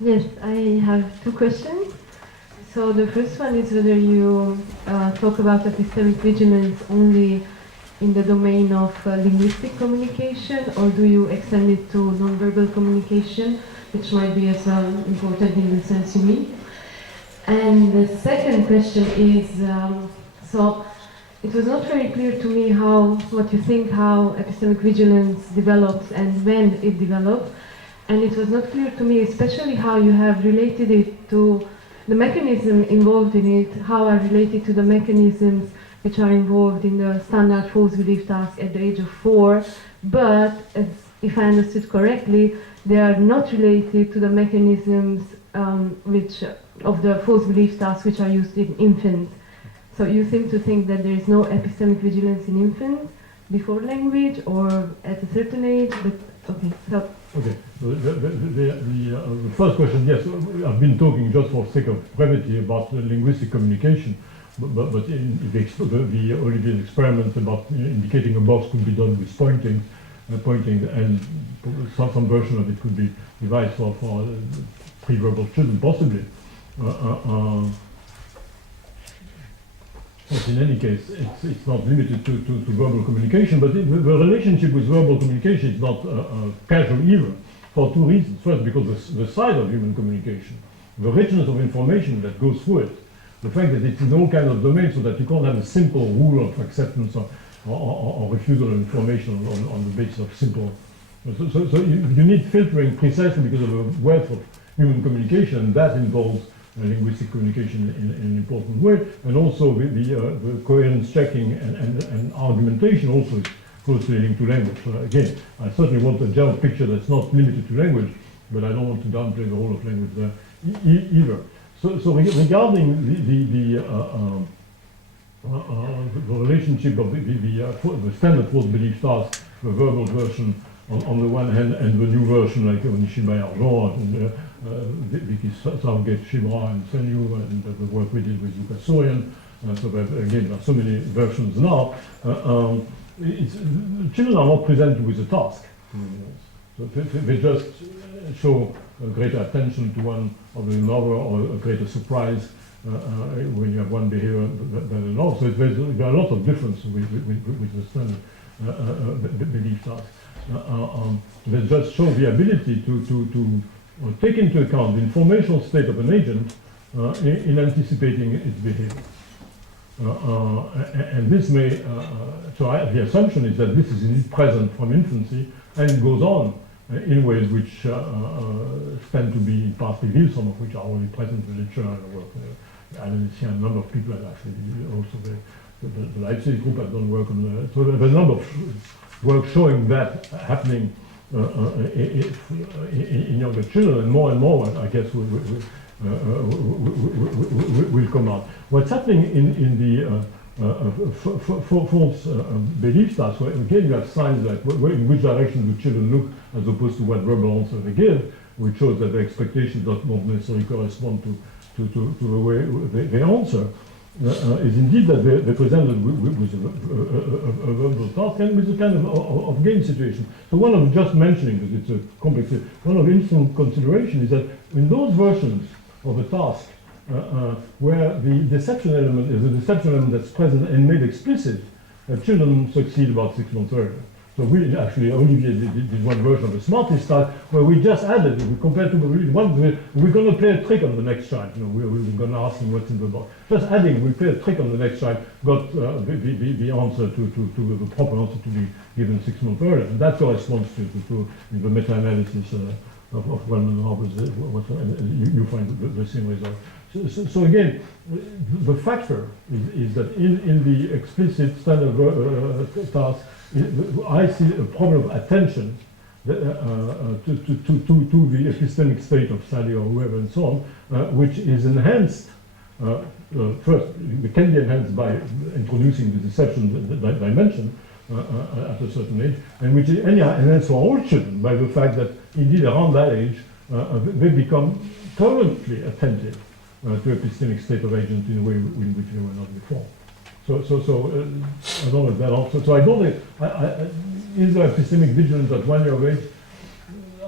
Yes, I have two questions. So the first one is whether you talk about epistemic vigilance only in the domain of linguistic communication, or do you extend it to nonverbal communication, which might be as well important in the sense you mean? And the second question is, so it was not very clear to me what you think how epistemic vigilance develops and when it developed. And it was not clear to me, especially how you have related it to the mechanism involved in it, how are related to the mechanisms which are involved in the standard false belief task at the age of 4, but if I understood correctly, they are not related to the mechanisms of the false belief tasks which are used in infants. So you seem to think that there is no epistemic vigilance in infants before language or at a certain age, but okay, so. Okay, so the first question, yes, I've been talking just for sake of brevity about linguistic communication, but in the Olivier's experiment about indicating a box could be done with pointing, and some version of it could be devised for pre-verbal children, possibly. But in any case, it's not limited to verbal communication, but the relationship with verbal communication is not casual either, for two reasons. First, because the size of human communication, the richness of information that goes through it, the fact that it's in all kinds of domains, so that you can't have a simple rule of acceptance or refusal of information on the basis of simple. So you need filtering precisely because of the wealth of human communication, and that involves linguistic communication in an important way, and also the coherence checking and argumentation also is closely linked to language. So again, I certainly want a general picture that's not limited to language, but I don't want to downplay the role of language there either. So regarding the relationship of the standard false belief task, the verbal version on the one hand, and the new version like Nishima Argent and Vicky Southgate, Shibra and CEU, and the work we did with Lucas Sorian. So that, again, there are so many versions now. Children are not presented with a task. So they just show a greater attention to one of another, or a greater surprise when you have one behavior than another. So there are a lot of differences with the standard belief task. They just show the ability to take into account the informational state of an agent in anticipating its behavior. And this may, the assumption is that this is indeed present from infancy and goes on in ways which tend to be in part revealed, some of which are already present in literature and work. I see a number of people have actually also the Leipzig group have done work on so there's a number of work showing that happening in younger children, and more, I guess, will come out. What's happening in the false belief task, where again you have signs like in which direction do children look as opposed to what verbal answer they give, which shows that their expectations don't necessarily correspond to the way they answer. Is indeed that they're presented with a verbal task and with a kind of game situation. So one of just mentioning, because it's a complex, one of instant consideration is that in those versions of a task where the deception element is a deception element that's present and made explicit, children succeed about 6 months earlier. So we actually, Olivier did one version of the smartest style where we just added, we compared to we're going to play a trick on the next child. You know, we're going to ask him what's in the box. Just adding, we play a trick on the next child, got the answer to the proper answer to be given 6 months earlier. And that corresponds to the meta-analysis of Wellman and Harper's, you find the same result. So again, the factor is that in the explicit standard task, I see a problem of attention to the epistemic state of Sally or whoever and so on, which is enhanced. First, it can be enhanced by introducing the deception dimension at a certain age, and which is enhanced for all children by the fact that indeed around that age they become permanently attentive to epistemic state of agent in a way in which they were not before. So I don't know if that answers. So I don't know, is there epistemic vigilance at 1 year of age?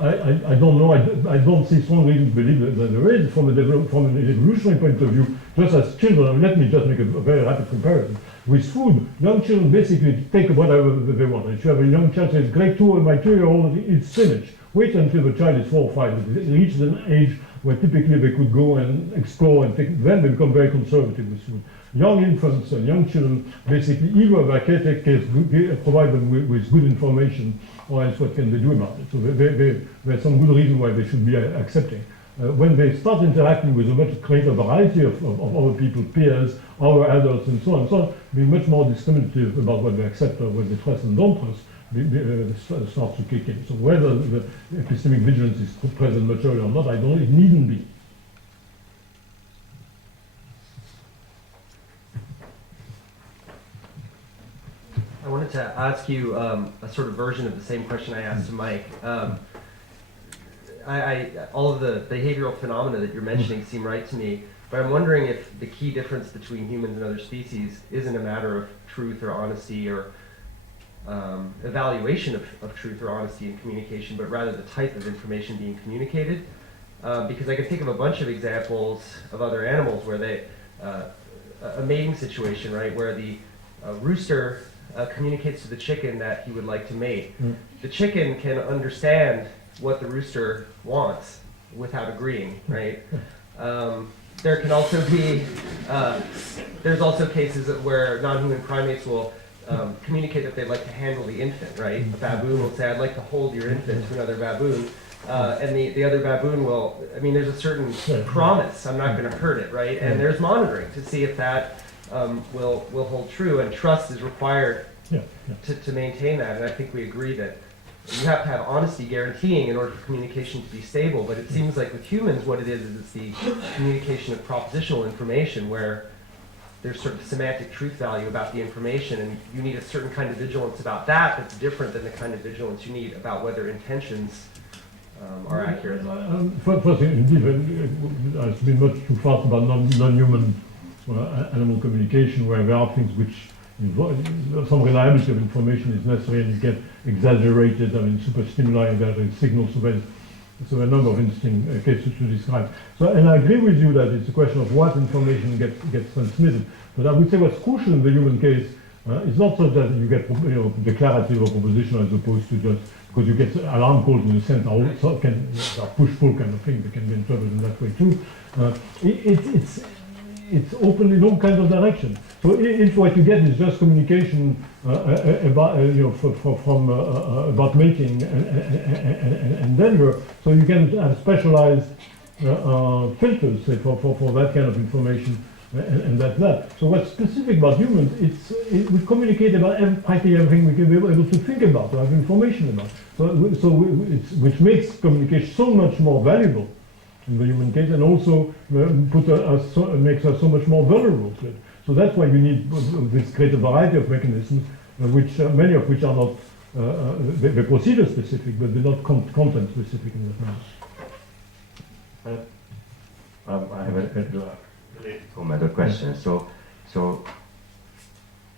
I don't know. I don't see strong reason to believe that there is from an evolutionary point of view, just as children. Let me just make a very rapid comparison. With food, young children basically take whatever they want. If you have a young child says, grade 2, my 2-year-old eats spinach. Wait until the child is 4 or 5. It reaches an age where typically they could go and explore and then they become very conservative with food. Young infants and young children, basically, either their caretakers provide them with good information, or else what can they do about it? So there's some good reason why they should be accepting. When they start interacting with a much greater variety of other people, peers, other adults, and so on, be much more discriminative about what they accept or what they trust and don't trust, starts to kick in. So whether the epistemic vigilance is present much earlier or not, I don't know, it needn't be. I wanted to ask you a sort of version of the same question I asked to Mike. All of the behavioral phenomena that you're mentioning seem right to me, but I'm wondering if the key difference between humans and other species isn't a matter of truth or honesty or evaluation of truth or honesty in communication, but rather the type of information being communicated. Because I can think of a bunch of examples of other animals where a mating situation, right, where the rooster communicates to the chicken that he would like to mate. The chicken can understand what the rooster wants without agreeing, right? There can also be, there's also cases where non-human primates will communicate that they'd like to handle the infant, right? A baboon will say, I'd like to hold your infant to another baboon. And the other baboon will, I mean, there's a certain promise, I'm not going to hurt it, right? And there's monitoring to see if that will hold true, and trust is required to maintain that. And I think we agree that you have to have honesty guaranteeing in order for communication to be stable. But it seems like with humans, what it is it's the communication of propositional information where there's sort of semantic truth value about the information, and you need a certain kind of vigilance about that that's different than the kind of vigilance you need about whether intentions are accurate. First, indeed, I've been much too fast about non-human animal communication, where there are things which involve some reliability of information is necessary, and you get exaggerated, I mean, super stimuli, there is signal surveillance. So a number of interesting cases to describe. So, and I agree with you that it's a question of what information gets transmitted. But I would say what's crucial in the human case is not so that you get, declarative or proposition as opposed to just because you get alarm calls in a sense, also can push-pull kind of thing. They can be interpreted in that way too. It's open in all kinds of directions. So if what you get is just communication about about mating and Denver, so you can have specialized filters, say, for that kind of information, and that's that. So what's specific about humans? We communicate about practically everything we can be able to think about or have information about. Which makes communication so much more valuable in the human case, and also makes us so much more vulnerable to it. So that's why you need this greater variety of mechanisms, which many of which are not they're procedure specific, but they're not content specific in that manner. I have a related comment or question. So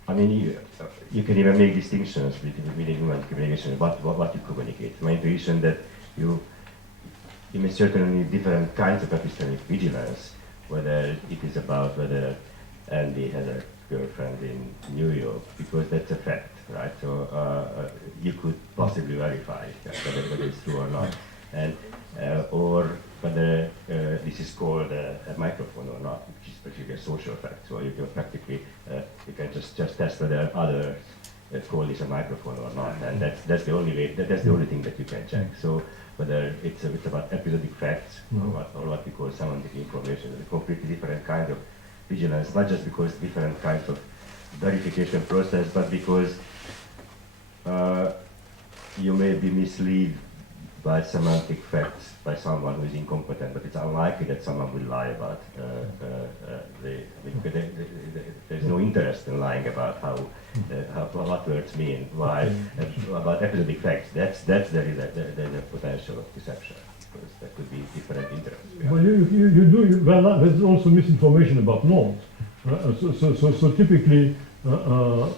I mean, you can even make distinctions between human communication, what you communicate. My intuition that you may certainly need different kinds of epistemic vigilance, whether it is about whether Andy has a girlfriend in New York, because that's a fact, right? So you could possibly verify whether it's true or not, and or whether this is called a microphone or not, which is particularly a social fact. So you can practically you can just test whether others call this a microphone or not, and that's the only way. That's the only thing that you can check. So whether it's about episodic facts or what we call semantic information, a completely different kind of vigilance, not just because different kinds of verification process, but because you may be misled by semantic facts by someone who is incompetent, but it's unlikely that someone will lie about there's no interest in lying about what words mean. Why? About episodic facts, that's there's a potential of deception, because there could be different interests. Well, well, there's also misinformation about norms. So typically,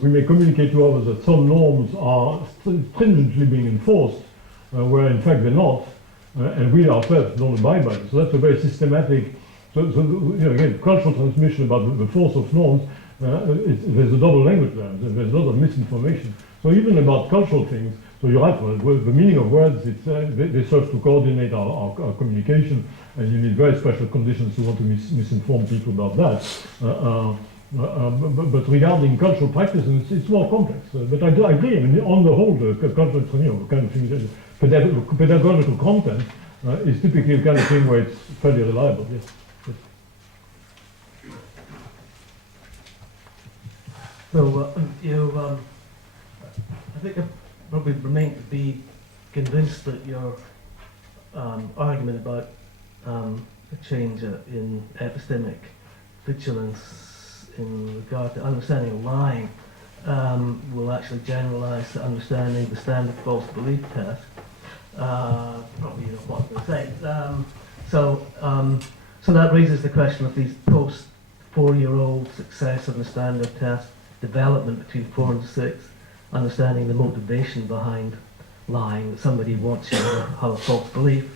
we may communicate to others that some norms are stringently being enforced, where in fact they're not, and we ourselves don't abide by it. So that's a very systematic. So again, cultural transmission about the force of norms. There's a double language there. There's a lot of misinformation. So even about cultural things. So you're right. Well, the meaning of words, they serve to coordinate our communication, and you need very special conditions to want to misinform people about that. But regarding cultural practices, it's more complex. But I agree. I mean, on the whole, the cultural, kind of thing, pedagogical content is typically the kind of thing where it's fairly reliable. Yes. So I think I probably remain to be convinced that your argument about a change in epistemic vigilance in regard to understanding of lying will actually generalize to understanding the standard false belief test. Probably you know what I'm going to say. So that raises the question of these post-4-year-old success of the standard test, development between 4 and 6, understanding the motivation behind lying, that somebody wants you to have a false belief,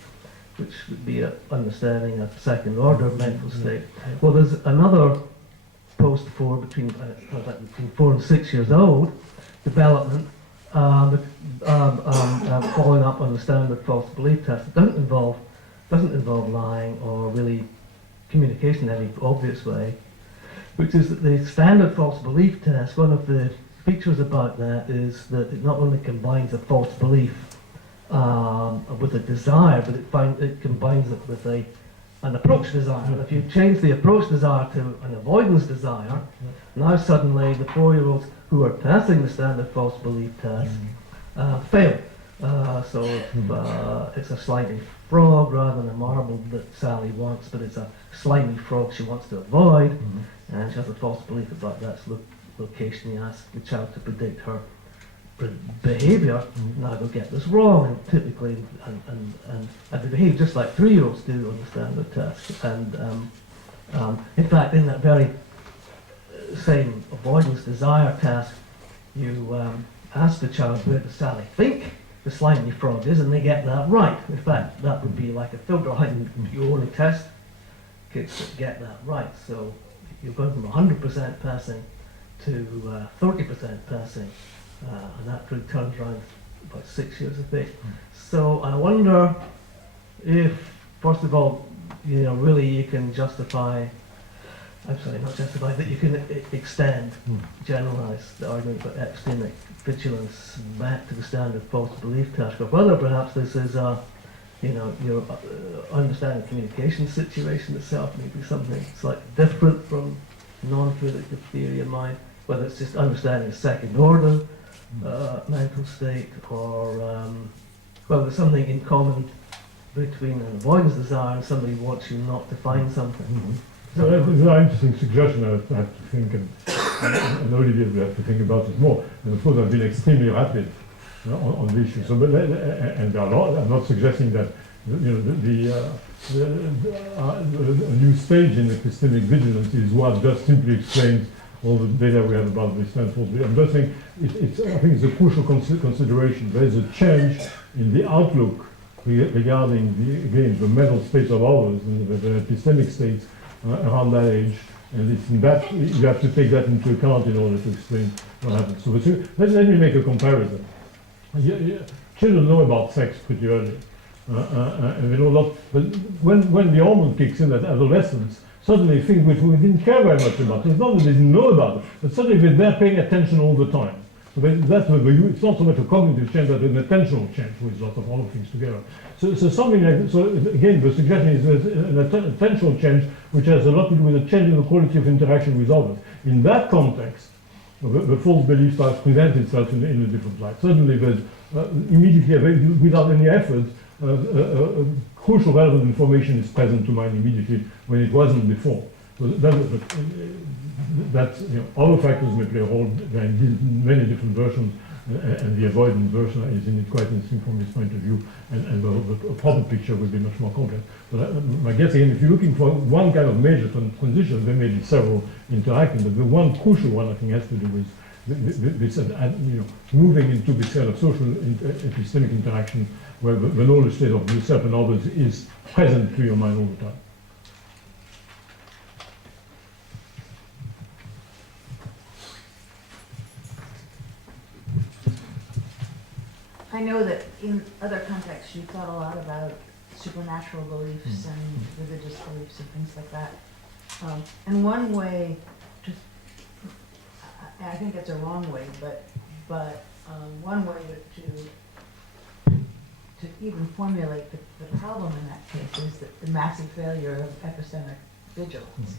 which would be understanding a second order mental state. Well, there's another post-4 between 4 and 6 years old development, following up on the standard false belief test. It doesn't involve lying or really communication in any obvious way, which is that the standard false belief test, one of the features about that is that it not only combines a false belief with a desire, but it combines it with an approach desire. And if you change the approach desire to an avoidance desire, now suddenly the 4-year-olds who are passing the standard false belief test fail. So it's a slimy frog rather than a marble that Sally wants, but it's a slimy frog she wants to avoid, and she has a false belief about that location. You ask the child to predict her behaviour. Now they'll get this wrong, and typically, and they behave just like 3-year-olds do on the standard test. And in fact, in that very same avoidance desire task, you ask the child, where does Sally think the slimy frog is, and they get that right. In fact, that would be like a filter line. You only test kids that get that right. So you're going from 100% passing to 30% passing, and that really turns around about 6 years of age. So I wonder if, first of all, really you can justify, not justify, that you can extend, generalize the argument about epistemic vigilance back to the standard false belief test, or whether perhaps this is your understanding communication situation itself may be something slightly different from non-predictive theory in mind, whether it's just understanding a second order mental state, or whether there's something in common between an avoidance desire and somebody wants you not to find something. So that's an interesting suggestion. I have to think, and Olivier will have to think about it more. And of course, I've been extremely rapid on the issue. So, and I'm not suggesting that a new stage in epistemic vigilance is what just simply explains all the data we have about the standard false belief. I'm just saying I think it's a crucial consideration. There is a change in the outlook regarding the mental states of others and the epistemic states around that age, and it's in that you have to take that into account in order to explain what happens. So let me make a comparison. Children know about sex pretty early. And they know a lot, but when the hormone kicks in at adolescence, suddenly things which we didn't care very much about, it's not that they didn't know about it, but suddenly they're paying attention all the time. So that's what it's not so much a cognitive change, but an attentional change with lots of other things together. So something like, so again, the suggestion is there's an attentional change which has a lot to do with a change in the quality of interaction with others. In that context, the false belief starts to present itself in a different light. Suddenly there's immediately, without any effort, crucial relevant information is present to mind immediately when it wasn't before. So that's, other factors may play a role. There are many different versions, and the avoidance version is in it quite interesting from this point of view, and the proper picture will be much more complex. But my guess again, if you're looking for one kind of major transition, there may be several interacting, but the one crucial one I think has to do with this, moving into this kind of social epistemic interaction where the knowledge state of yourself and others is present to your mind all the time. I know that in other contexts you've thought a lot about supernatural beliefs and religious beliefs and things like that. And one way, I think it's a wrong way, but one way to even formulate the problem in that case is the massive failure of epistemic vigilance.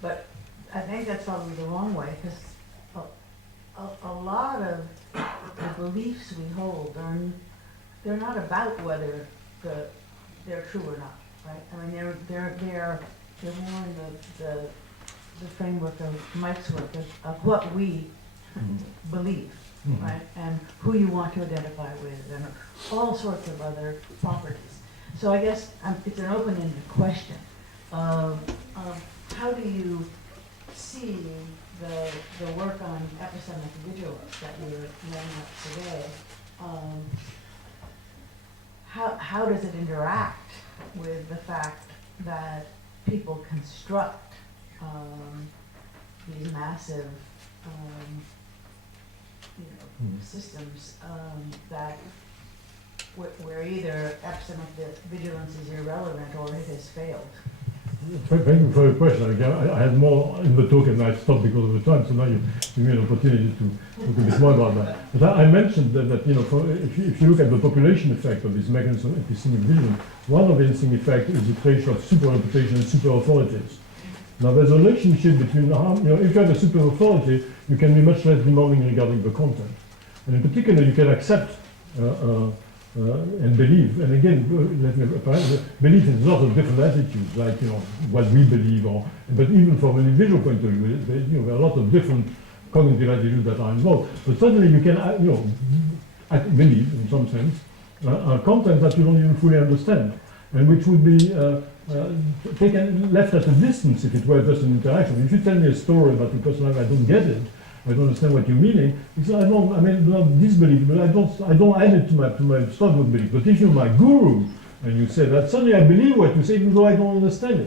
But I think that's probably the wrong way, because a lot of the beliefs we hold, they're not about whether they're true or not, right? I mean, they're more in the framework of Mike's work of what we believe, right? And who you want to identify with, and all sorts of other properties. So I guess it's an open-ended question of how do you see the work on epistemic vigilance that you're laying out today, how does it interact with the fact that people construct these massive systems that where either epistemic vigilance is irrelevant or it has failed? Thank you for your question. I had more in the talk and I stopped because of the time, so now you give me an opportunity to talk a bit more about that. But I mentioned that if you look at the population effect of this mechanism of epistemic vigilance, one of the interesting effects is the creation of super reputation and super authorities. Now there's a relationship between, if you have a super authority, you can be much less demanding regarding the content. And in particular, you can accept and believe, and again, belief is lots of different attitudes, like what we believe, but even from an individual point of view, there are a lot of different cognitive attitudes that are involved. But suddenly you can, believe in some sense, content that you don't even fully understand, and which would be left at a distance if it were just an interaction. If you tell me a story about a person I don't get it, I don't understand what you're meaning. I don't disbelieve, but I don't add it to my struggle belief. But if you're my guru and you say that, suddenly I believe what you say, even though I don't understand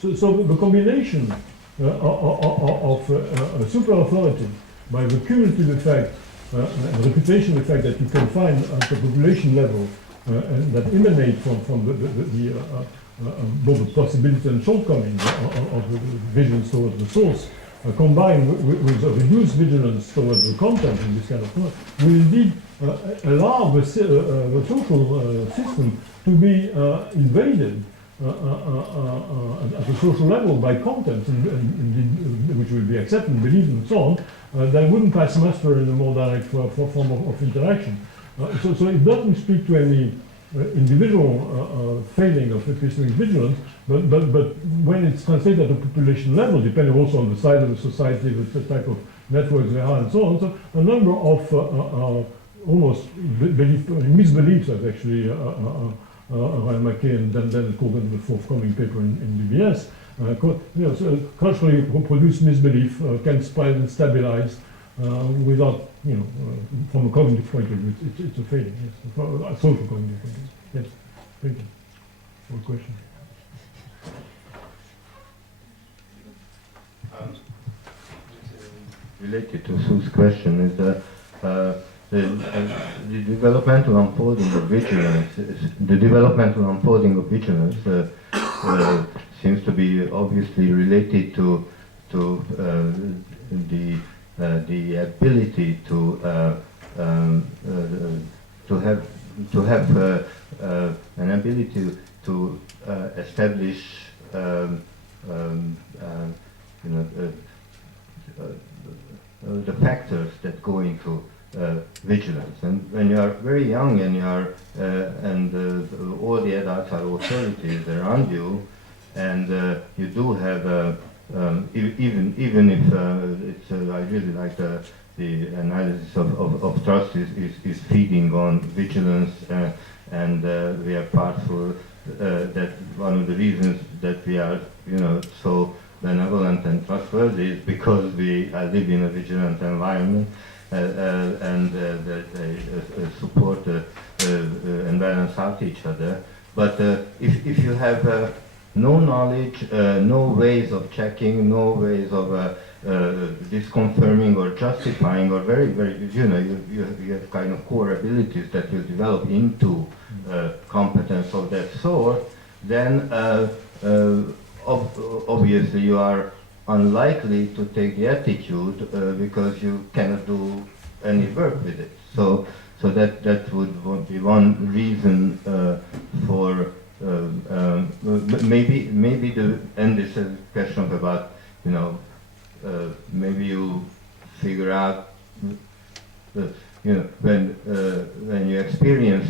it. So the combination of a super authority by the cumulative effect and reputation effect that you can find at the population level and that emanate from both the possibility and shortcomings of the vigilance towards the source, combined with a reduced vigilance towards the content in this kind of work, will indeed allow the social system to be invaded at a social level by content, which will be accepted, believed, and so on, that wouldn't pass muster in a more direct form of interaction. So it doesn't speak to any individual failing of epistemic vigilance, but when it's translated at a population level, depending also on the size of the society, the type of networks they are, and so on, so a number of almost misbeliefs have actually Ryan McKay and then called in the forthcoming paper in BBS, so culturally produced misbelief can spread and stabilize without, from a cognitive point of view, it's a failing, yes, from a social cognitive point of view. Yes, thank you. One question. Related to Sue's question is that the developmental unfolding of vigilance, seems to be obviously related to the ability to have an ability to establish the factors that go into vigilance. And when you are very young and all the adults are authorities around you, and you do have even if it's I really like the analysis of trust is feeding on vigilance, and we are part for that. One of the reasons that we are so benevolent and trustworthy is because we live in a vigilant environment, and they support and balance out each other. But if you have no knowledge, no ways of checking, no ways of disconfirming or justifying, or very, you have kind of core abilities that you develop into competence of that sort, then obviously you are unlikely to take the attitude because you cannot do any work with it. So that would be one reason for maybe and this is a question about maybe you figure out when you experience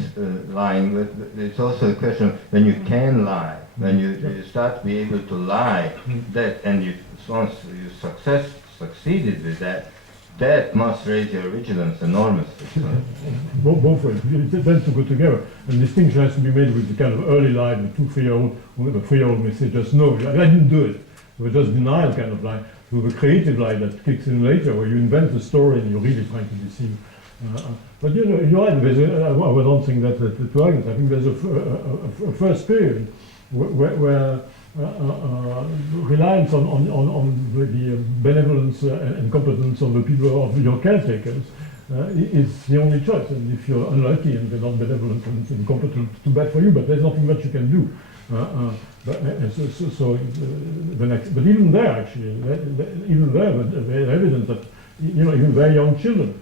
lying, but it's also a question when you can lie, when you start to be able to lie, that and once you succeeded with that, that must raise your vigilance enormously. Both ways. It tends to go together. And distinction has to be made with the kind of early lie, the 2-3-year-old, the 3-year-old may say just no, I didn't do it. So just denial kind of lie. So the creative lie that kicks in later, where you invent a story and you're really trying to deceive. But you're right, I was answering that to Agnes. I think there's a first period where reliance on the benevolence and competence of the people, of your caretakers, is the only choice. And if you're unlucky and they're not benevolent and competent, too bad for you, but there's nothing much you can do. But even there, actually, very evident that even very young children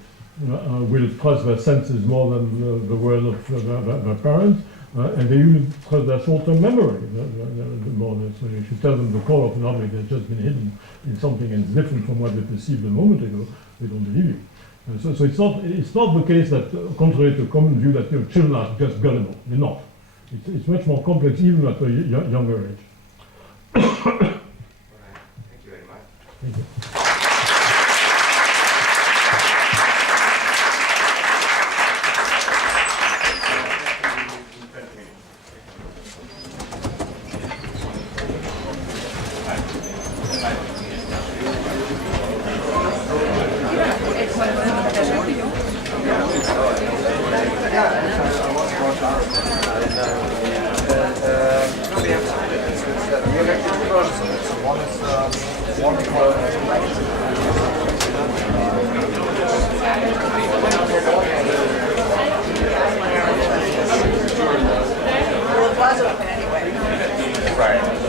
will trust their senses more than the word of their parents. And they even trust their short-term memory more than so. If you tell them the color of an object that's just been hidden in something and it's different from what they perceived a moment ago, they don't believe you. And so it's not the case that, contrary to a common view, that children are just gullible. They're not. It's much more complex, even at a younger age. All right. Thank you very much. Thank you. Right.